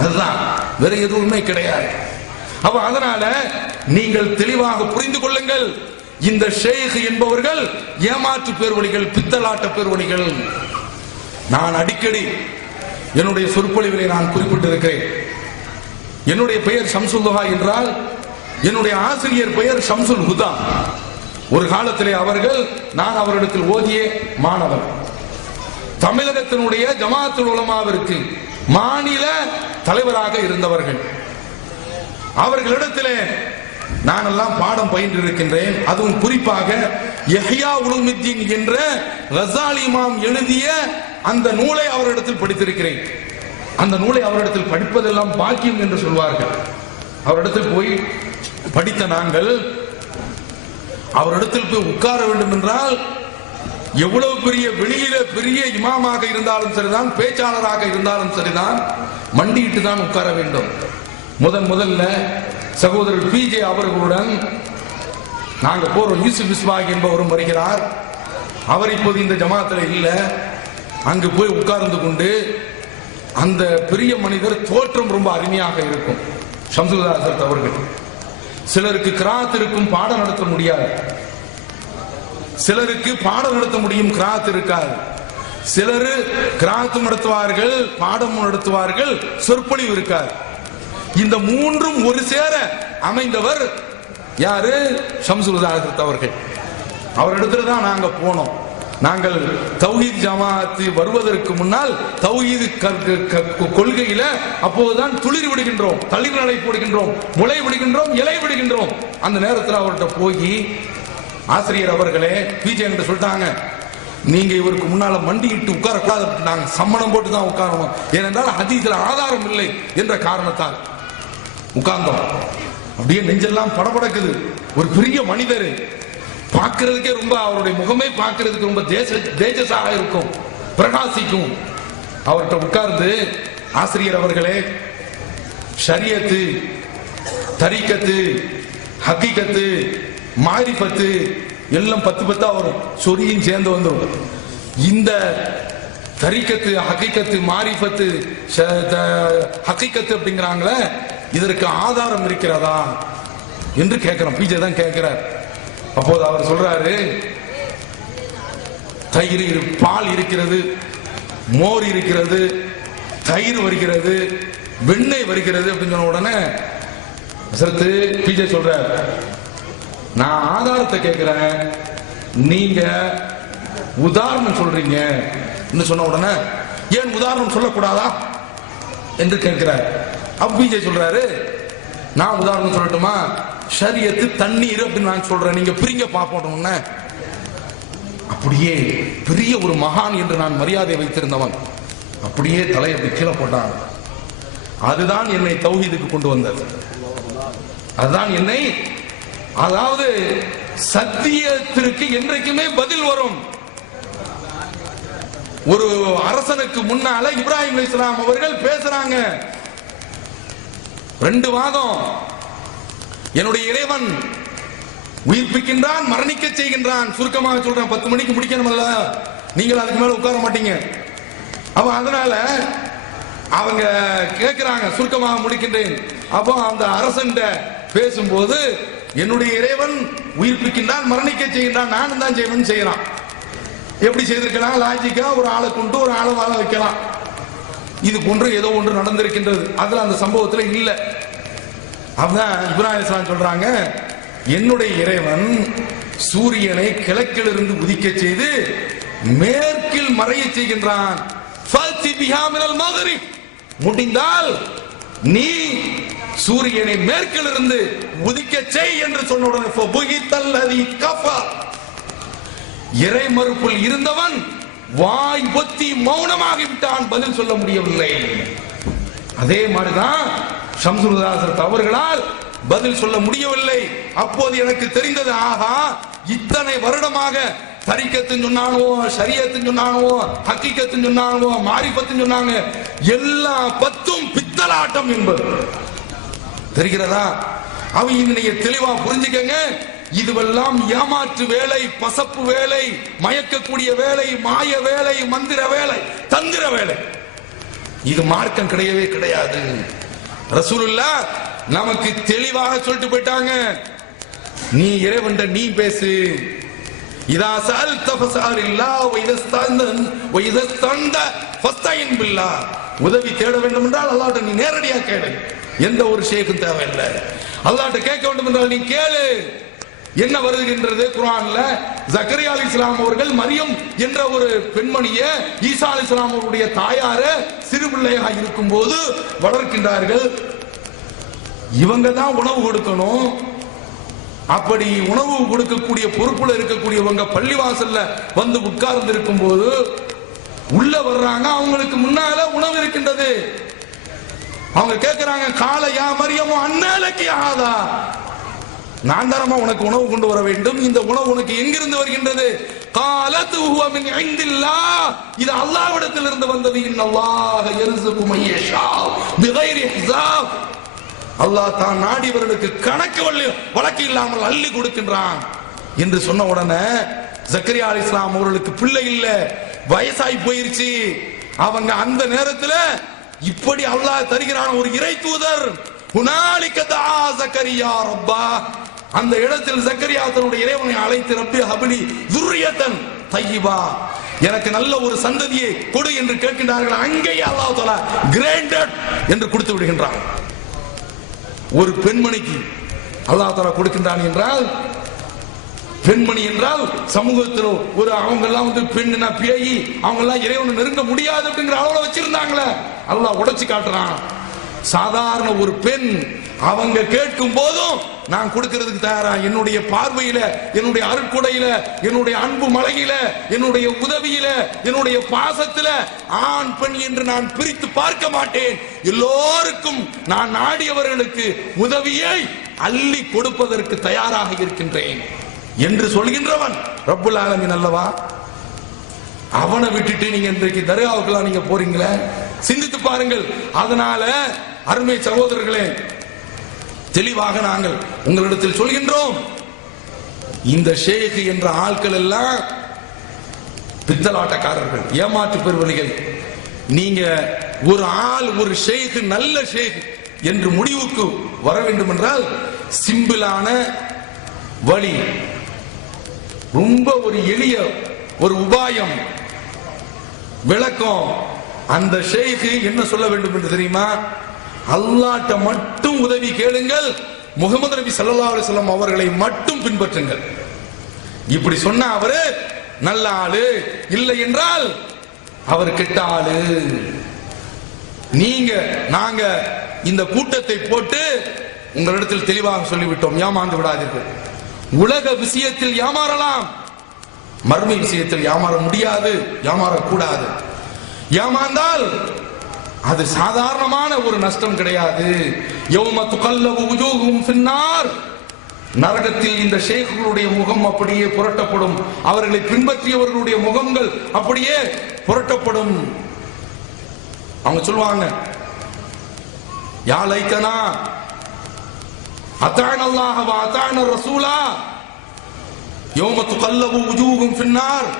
அதுதான், வேற எதுவுமே கிடையாது. அப்ப அதனால நீங்கள் தெளிவாக புரிந்து கொள்ளுங்கள், இந்த ஷேக் என்பவர்கள் ஏமாற்று பேர்வழிகள், பித்தலாட்ட பேர்வழிகள். நான் அடிக்கடி என்னுடைய சொற்பொழிவிலே நான் குறிப்பிட்டிருக்கிறேன். என்னுடைய பெயர் ஷம்சுல் என்றால் என்னுடைய ஆசிரியர் பெயர் ஷம்சுல் ஹுதா. ஒரு காலத்திலே அவர்கள், நான் அவரிடத்தில் ஓதிய மாணவர். தமிழகத்தினுடைய ஜமாத்துல் உலமாவிற்கு மாநில தலைவராக இருந்தவர்கள். அவர்களிடத்திலே நான் எல்லாம் பாடம் பயின்று இருக்கின்றேன். அதுவும் குறிப்பாக யஹ்யா உலூமுத்தீன் என்ற கஸாலி இமாம் எழுதிய அந்த நூலை அவரிடத்தில் படித்திருக்கிறேன். அந்த நூலை அவரிடத்தில் படிப்பதெல்லாம் பாக்கியம் என்று சொல்வார்கள். அவரிடத்தில் போய் படித்த நாங்கள் அவரிடத்தில் போய் உட்கார வேண்டும் என்றால் எவ்வளவு பெரிய வெளியில பெரிய இமாமாக இருந்தாலும் சரிதான், பேச்சாளராக இருந்தாலும் சரிதான், மண்டியிட்டு தான் உட்கார வேண்டும். முதல்ல சகோதரர் பிஜே அவர்களுடன் நாங்க போறோம். யூசுப் இஸ்பாக் என்பவரும் வருகிறார். அவர் இப்போது இந்த ஜமாத்தில் இல்ல. அங்கு போய் உட்கார்ந்து கொண்டு அந்த பெரிய மனிதர் தோற்றம் ரொம்ப அருமையாக இருக்கும். ஷம்சுல் ஹசரத் அவர்கள். சிலருக்கு கிராத் இருக்கும், பாடம் நடத்த முடியாது. சிலருக்கு பாடம் நடத்த முடியும், கிராத் இருக்காது. சிலர் கிராத்தும் நடத்துவார்கள், பாடமும் நடத்துவார்கள், சொற்பொழிவு இருக்காது. இந்த மூன்றும் ஒரு சேர அமைந்தவர் யாரு? ஷம்சுல் ஹசரத் அவர்கள். அவரிடத்துல தான் நாங்க போனோம். நாங்கள் தௌஹீத் ஜமாத் வருவதற்கு முன்னால் தௌஹீத் கொள்கையில அப்போதுதான் துளிர் விடுகின்றோம், தளிர் நடை போடுகின்றோம், முளை விடுகின்றோம், இலை விடுகின்றோம். அந்த நேரத்தில் அவர்கிட்ட போய், ஆசிரியர் அவர்களே, பிஜே என்று சொல்லிட்டாங்க, நீங்க இவருக்கு முன்னால மண்டியிட்டு உட்காரக்கூடாது, நாங்க சம்மணம் போட்டு தான் உட்காரணும், ஏனென்றால் ஹதீஸ்ல ஆதாரம் இல்லை என்ற காரணத்தால் உட்கார்ந்தோம். அப்படியே நெஞ்செல்லாம் படபடக்குது. ஒரு பெரிய மனிதர், பார்க்கிறதுக்கே ரொம்ப, அவருடைய முகமே பார்க்கிறதுக்கு ரொம்ப தேஜஸாக இருக்கும், பிரகாசிக்கும். அவர்கிட்ட உட்கார்ந்து, ஆசிரியர் அவர்களே, ஷரியத்து, தரீக்கத்து, ஹக்கீகத்து, மாரிஃபத்து எல்லாம் 10 வரும், சொரியும் சேர்ந்து வந்துடும். இந்த தரீக்கத்து, ஹக்கீகத்து, மாரிஃபத்து, ஹக்கீகத்து அப்படிங்கிறாங்களே, இதற்கு ஆதாரம் இருக்கிறதா என்று கேட்கிறோம். பிஜே தான் கேட்கிறார். அப்போது அவர் சொல்றாரு, தயிர், பால் இருக்கிறது, மோர் இருக்கிறது, தயிர் வருகிறது, வெண்ணெய் வருகிறது அப்படின்னு சொன்ன உடனே சரத்து பிஜே சொல்றார், நான் ஆதாரத்தை கேட்கிறேன், நீங்க உதாரணம் சொல்றீங்க சொன்ன உடனே, ஏன் உதாரணம் சொல்லக்கூடாதா என்று கேட்கிறார். பிஜே சொல்றாரு, நான் உதாரணம் சொல்லட்டுமா? ஷரியத்து தண்ணீர் அப்படின்னு நான் சொல்றேன், நீங்க பிரிங்க பாப்போம். அப்படியே பெரிய ஒரு மகான் என்று நான் மரியாதை வைத்திருந்தவன் அப்படியே தலையை கீழே போட்டான். அதுதான் என்னை தௌஹீதுக்கு கொண்டு வந்தது. அதுதான் என்னை, அதாவது சத்தியத்திற்கு என்றைக்குமே பதில் வரும். ஒரு அரசனுக்கு முன்னால இப்ராஹிம் அலைஹிஸ்ஸலாம் அவர்கள் பேசுறாங்க. 2 வாதம். என்னுடைய இறைவன் உயிர்ப்பிக்கின்றான், மரணிக்க செய்கின்றான். சுருக்கமாக சொல்றேன், 10 மணிக்கு முடிக்கணும்ல, நீங்கள் அதுக்கு மேல உட்கார மாட்டீங்க. அப்ப அதனால அவங்க கேட்கிறாங்க, சுருக்கமாக முடிக்கின்றேன். அப்போ அந்த அரசன் பேசும்போது, என்னுடைய இறைவன் உயிர்ப்பிக்கின்றான், மரணிக்க செய்கின்றான், நானும் தான் செய்வேன் செய்யறான். எப்படி செய்திருக்கலாம்? லாஜிக்கா ஒரு ஆளை கொண்டு ஒரு ஆளை வாழ வைக்கலாம். இது போன்று ஏதோ ஒன்று நடந்திருக்கின்றது, அதுல அந்த சம்பவத்தில் இல்ல. அப்பதான் இப்ராஹிம் அலைஹிஸ்ஸலாம் சொல்றாங்க, என்னுடைய இறைவன் சூரியனை கிழக்கிலிருந்து உதிக்க செய்து மேற்கில் மறைய செய்கின்றான். முடிந்தால் நீ சூரியனை மேற்கிலிருந்து உதிக்க செய் என்று சொன்ன உடனே இறை மறுப்பில் இருந்தவன் வாய் பொத்தி மௌனமாகிவிட்டான், பதில் சொல்ல முடியவில்லை. அதே மாதிரிதான் ஷம்சுல் ஹசரத் அவர்களால் பதில் சொல்ல முடியவில்லை. அப்போது எனக்கு தெரிந்தது, ஆகா, இத்தனை வருடமாக தரிக்கத்துன்னு சொன்னானுவோ, ஷரியத்துன்னு சொன்னானுவோ, ஹக்கீகத்துன்னு சொன்னானுவோ, மாரிஃபத்துன்னு சொன்னாங்க, எல்லா பத்தும் பித்தலாட்டம் என்பது தெரிகிறதா? அவங்க இன்னைக்கு தெளிவா புரிஞ்சுக்கங்க. இதுவெல்லாம் ஏமாற்று வேலை, பசப்பு வேலை, மயக்கக்கூடிய வேலை, மாய வேலை, மந்திர வேலை, தந்திர வேலை. இது மார்க்கம் கிடையவே கிடையாது. ரசூலுல்லாஹ் நமக்கு தெளிவாக சொல்லிட்டு போயிட்டாங்க, நீ இறைவன் நீ பேசு. இதா சஅல்த ஃபஸ்அலில்லாஹ் வ இதஸ்தந்த ஃபஸ்தைன் பில்லாஹ். உதவி தேட வேண்டும் என்றால் அல்லாஹ்ட்ட நீ நேரடியா கேளு. எந்த ஒரு ஷேக்கும் தேவையில்லை. அல்லாஹ்ட்ட கேட்க வேண்டும் என்றால் நீ கேளு. என்ன வருகின்றது குர்ஆன்ல? ஜக்கரியா அலைஹிஸ்ஸலாம் அவர்கள் மரியம் என்ற ஒரு பெண்மணியை ஈசா அலைஹிஸ்ஸலாம் அவருடைய தாயார சிறு பிள்ளையாக இருக்கும் போது வளர்க்கின்றார்கள். இவங்க தான் உணவு கொடுக்கணும். அப்படி உணவு கொடுக்கக்கூடிய பொறுப்புல இருக்கக்கூடியவங்க பள்ளிவாசல்ல வந்து உட்கார்ந்து இருக்கும் போது உள்ள வர்றாங்க. அவங்களுக்கு முன்னால உணவு இருக்கின்றது. அவங்க கேட்கிறாங்க, காலையா மரியமோ அன்னலக்கி ஆதா, நான் தரமா உனக்கு உணவு கொண்டு வர வேண்டும். இந்த உணவு உனக்கு எங்கிருந்து வருகின்றது? காலத்து ஹுவ மின் இன்தில்லாஹ், இது அல்லாஹ்விடத்திலிருந்து வந்தது. இன்னல்லாஹ யர்ஸுகு மன் யஷா பிகைரி ஹிசாப். அல்லாஹ் தான் நாடியவர்களுக்கு கணக்கு வழக்கு இல்லாமல் அள்ளி கொடுக்கின்றான் என்று சொன்ன உடனே ஜக்கரியா அலைஹிஸ்ஸலாம் அவர்களுக்கு பிள்ளை இல்ல, வயசாகி போயிருச்சு. அவங்க அந்த நேரத்தில் இப்படி அல்லாஹ் தருகிறான் ஒரு இறை தூதர். ஹுனாலிக தஆ ஜக்கரியா ரப்பா, அந்த இடத்தில் ஜக்கரியா தன்னுடைய இறைவனை அழைத்து, ரப்பி ஹப்லி ذُرِّيَّةً طَيِّبَةً, எனக்கு நல்ல ஒரு சந்ததியை கொடு என்று கேட்கின்றார்கள். அங்கேயே அல்லாஹ் தஆலா கிராண்டட் என்று கொடுத்து விடுகின்றான். ஒரு பெண்மணிக்கு அல்லாஹ் தஆலா கொடுக்கின்றான் என்றால், பெண்மணி என்றால் சமூகத்தில் ஒரு அவங்க எல்லாம் வந்து பெண்ணுனா பேயி, அவங்க எல்லாம் இறைவனை நெருங்க முடியாது அப்படிங்கிற அளவுல வச்சிருந்தாங்களே, அல்லாஹ் உடைச்சு காட்டுறான். சாதாரண ஒரு பெண் அவங்க கேட்கும் போதும் நான் கொடுக்கிறதுக்கு தயாரா. என்னுடைய பார்வையில, என்னுடைய அருட்கொடையில, என்னுடைய அன்பு மலையில, என்னுடைய உதவியில, என்னுடைய பாசத்துல ஆண் பெண் என்று நான் பிரித்து பார்க்க மாட்டேன். எல்லோருக்கும் நான் நாடியவர்களுக்கு உதவியை அள்ளி கொடுப்பதற்கு தயாராக இருக்கின்றேன் என்று சொல்கின்றவன் ரப்புல் ஆலமீன் அல்லவா? அவனை விட்டுட்டு நீங்க இன்றைக்கு தர்காவுக்குலாம் நீங்க போறீங்களே, சிந்தித்து பாருங்கள். அதனால அருமை சகோதரர்களே, தெளிவாக நாங்கள் உங்களிடத்தில் சொல்கின்றோம், இந்த ஷேக் என்ற ஆட்கள் எல்லாம் பித்தலாட்டக்காரர்கள், ஏமாற்று பெறுவர்கள். நீங்க ஒரு ஆள், ஒரு ஷேக், நல்ல ஷேக் என்று முடிவுக்கு வர வேண்டும் என்றால் சிம்பிளான வழி, ரொம்ப ஒரு எளிய ஒரு உபாயம், விளக்கம். அந்த ஷேக் என்ன சொல்ல வேண்டும் என்று தெரியுமா? அல்லாஹ்ட்ட மட்டும் உதவி கேளுங்கள், முகமது நபி ஸல்லல்லாஹு அலைஹி வஸல்லம் அவர்களை மட்டும் பின்பற்றுங்கள். இப்படி சொன்ன அவரு நல்ல ஆளு, இல்லை என்றால் அவர் கெட்ட ஆளு. நீங்க நாங்க இந்த கூட்டத்தை போட்டு உங்களிடத்தில் தெளிவாக சொல்லிவிட்டோம், ஏமாந்து விடாதீர்கள். உலக விஷயத்தில் ஏமாறலாம், மர்ம விஷயத்தில் ஏமாற முடியாது, ஏமாறக்கூடாது. ஏமாந்தால் அது சாதாரணமான ஒரு நஷ்டம் கிடையாது. யௌம துகல்லபு wujuhum ஃபின்னார், நரகத்தில் இந்த ஷேக்குகளுடைய முகம் அப்படியே புரட்டப்படும், அவர்களை பின்பற்றியவர்களுடைய முகங்கள் அப்படியே புரட்டப்படும். அவங்க சொல்லுவாங்க, யா லைத்தனா அத்தான அல்லாஹ் வ அத்தான ரசூலா யௌம துகல்லபு wujuhum ஃபின்னார்,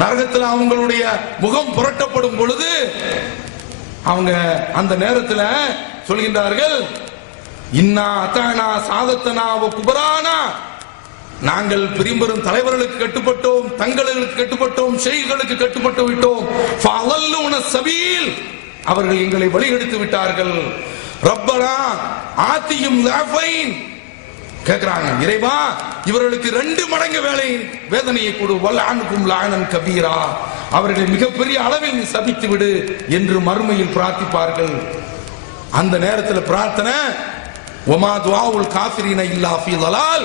நரகத்தில் அவங்களுடைய முகம் புரட்டப்படும் பொழுது அவங்க அந்த நேரத்தில் சொல்கின்றார்கள், இன்னா அத்தானா சாதத்தனா வ குபரானா, நாங்கள் பெரும்பெரும் தலைவர்களுக்கு கட்டுப்பட்டோம், தங்களுக்கு கட்டுப்பட்டோம், ஷேய்களுக்கு கட்டுப்பட்டு விட்டோம். ஃபஅல்லூன ஸபீல், அவர்கள் எங்களை வழிகெடுத்து விட்டார்கள். ரப்பனா ஆத்தியும் லாஃபைன், கேக்குறாங்க, இறைவா இவர்களுக்கு 2 மடங்கு வேதனையை கொடு, வல்அன்கும் லானன் கபீரா, அவர்களை மிகப்பெரிய அளவில் நீ சபித்து விடு என்று மறுமையில் பிரார்த்திப்பார்கள். அந்த நேரத்தில் பிரார்த்தனை, வமா துஆஉல் காஃபிரீன இல்லா ஃபீ ضلال,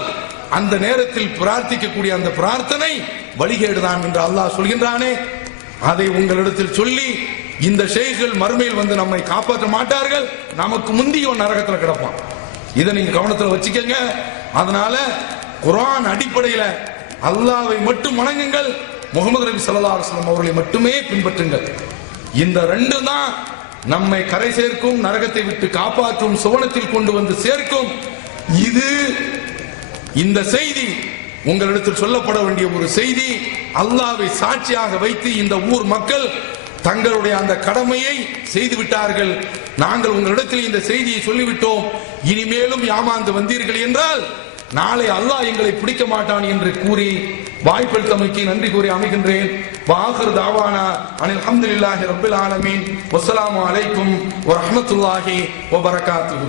அந்த நேரத்தில் பிரார்த்திக்கக்கூடிய அந்த பிரார்த்தனை வழிகேடுதான் என்று அல்லாஹ் சொல்கின்றானே, அதை உங்களிடத்தில் சொல்லி இந்த ஷேக்குகள் மறுமையில் வந்து நம்மை காப்பாற்ற மாட்டார்கள், நமக்கு முந்தியவன் நரகத்தில் கிடப்பான். இதை நீங்க கவனத்தில் வச்சுக்கங்க. அதனால குர்ஆன் அடிப்படையில அல்லாஹ்வை மட்டும் வணங்குங்கள், முகமது நபி ஸல்லல்லாஹு அலைஹி வஸல்லம் அவர்களை மட்டுமே பின்பற்றுங்கள். இந்த ரெண்டு தான் நம்மை கரை சேர்க்கும், நரகத்தை விட்டு காப்பாற்றும், சுவனத்தில் கொண்டு வந்து சேர்க்கும். இது இந்த செய்தி உங்களிடத்தில் சொல்லப்பட வேண்டிய ஒரு செய்தி. அல்லாஹ்வை சாட்சியாக வைத்து இந்த ஊர் மக்கள் தங்களுடைய அந்த கடமையை செய்து விட்டார்கள். நாங்கள் உங்களிடத்தில் இந்த செய்தியை சொல்லிவிட்டோம், இனிமேலும் ஏமாந்து வந்தீர்கள் என்றால் நாளை அல்லாஹ் எங்களை பிடிக்க மாட்டான் என்று கூறி வாய்ப்பளித்தமைக்கு நன்றி கூறி அமைகின்றேன். வாஹிர் தாவானா அனில் ஹம்துலில்லாஹி ரப்பில் ஆலமீன். வஸ்ஸலாமு அலைக்கும் வரஹ்மத்துல்லாஹி வபரகாத்துஹு.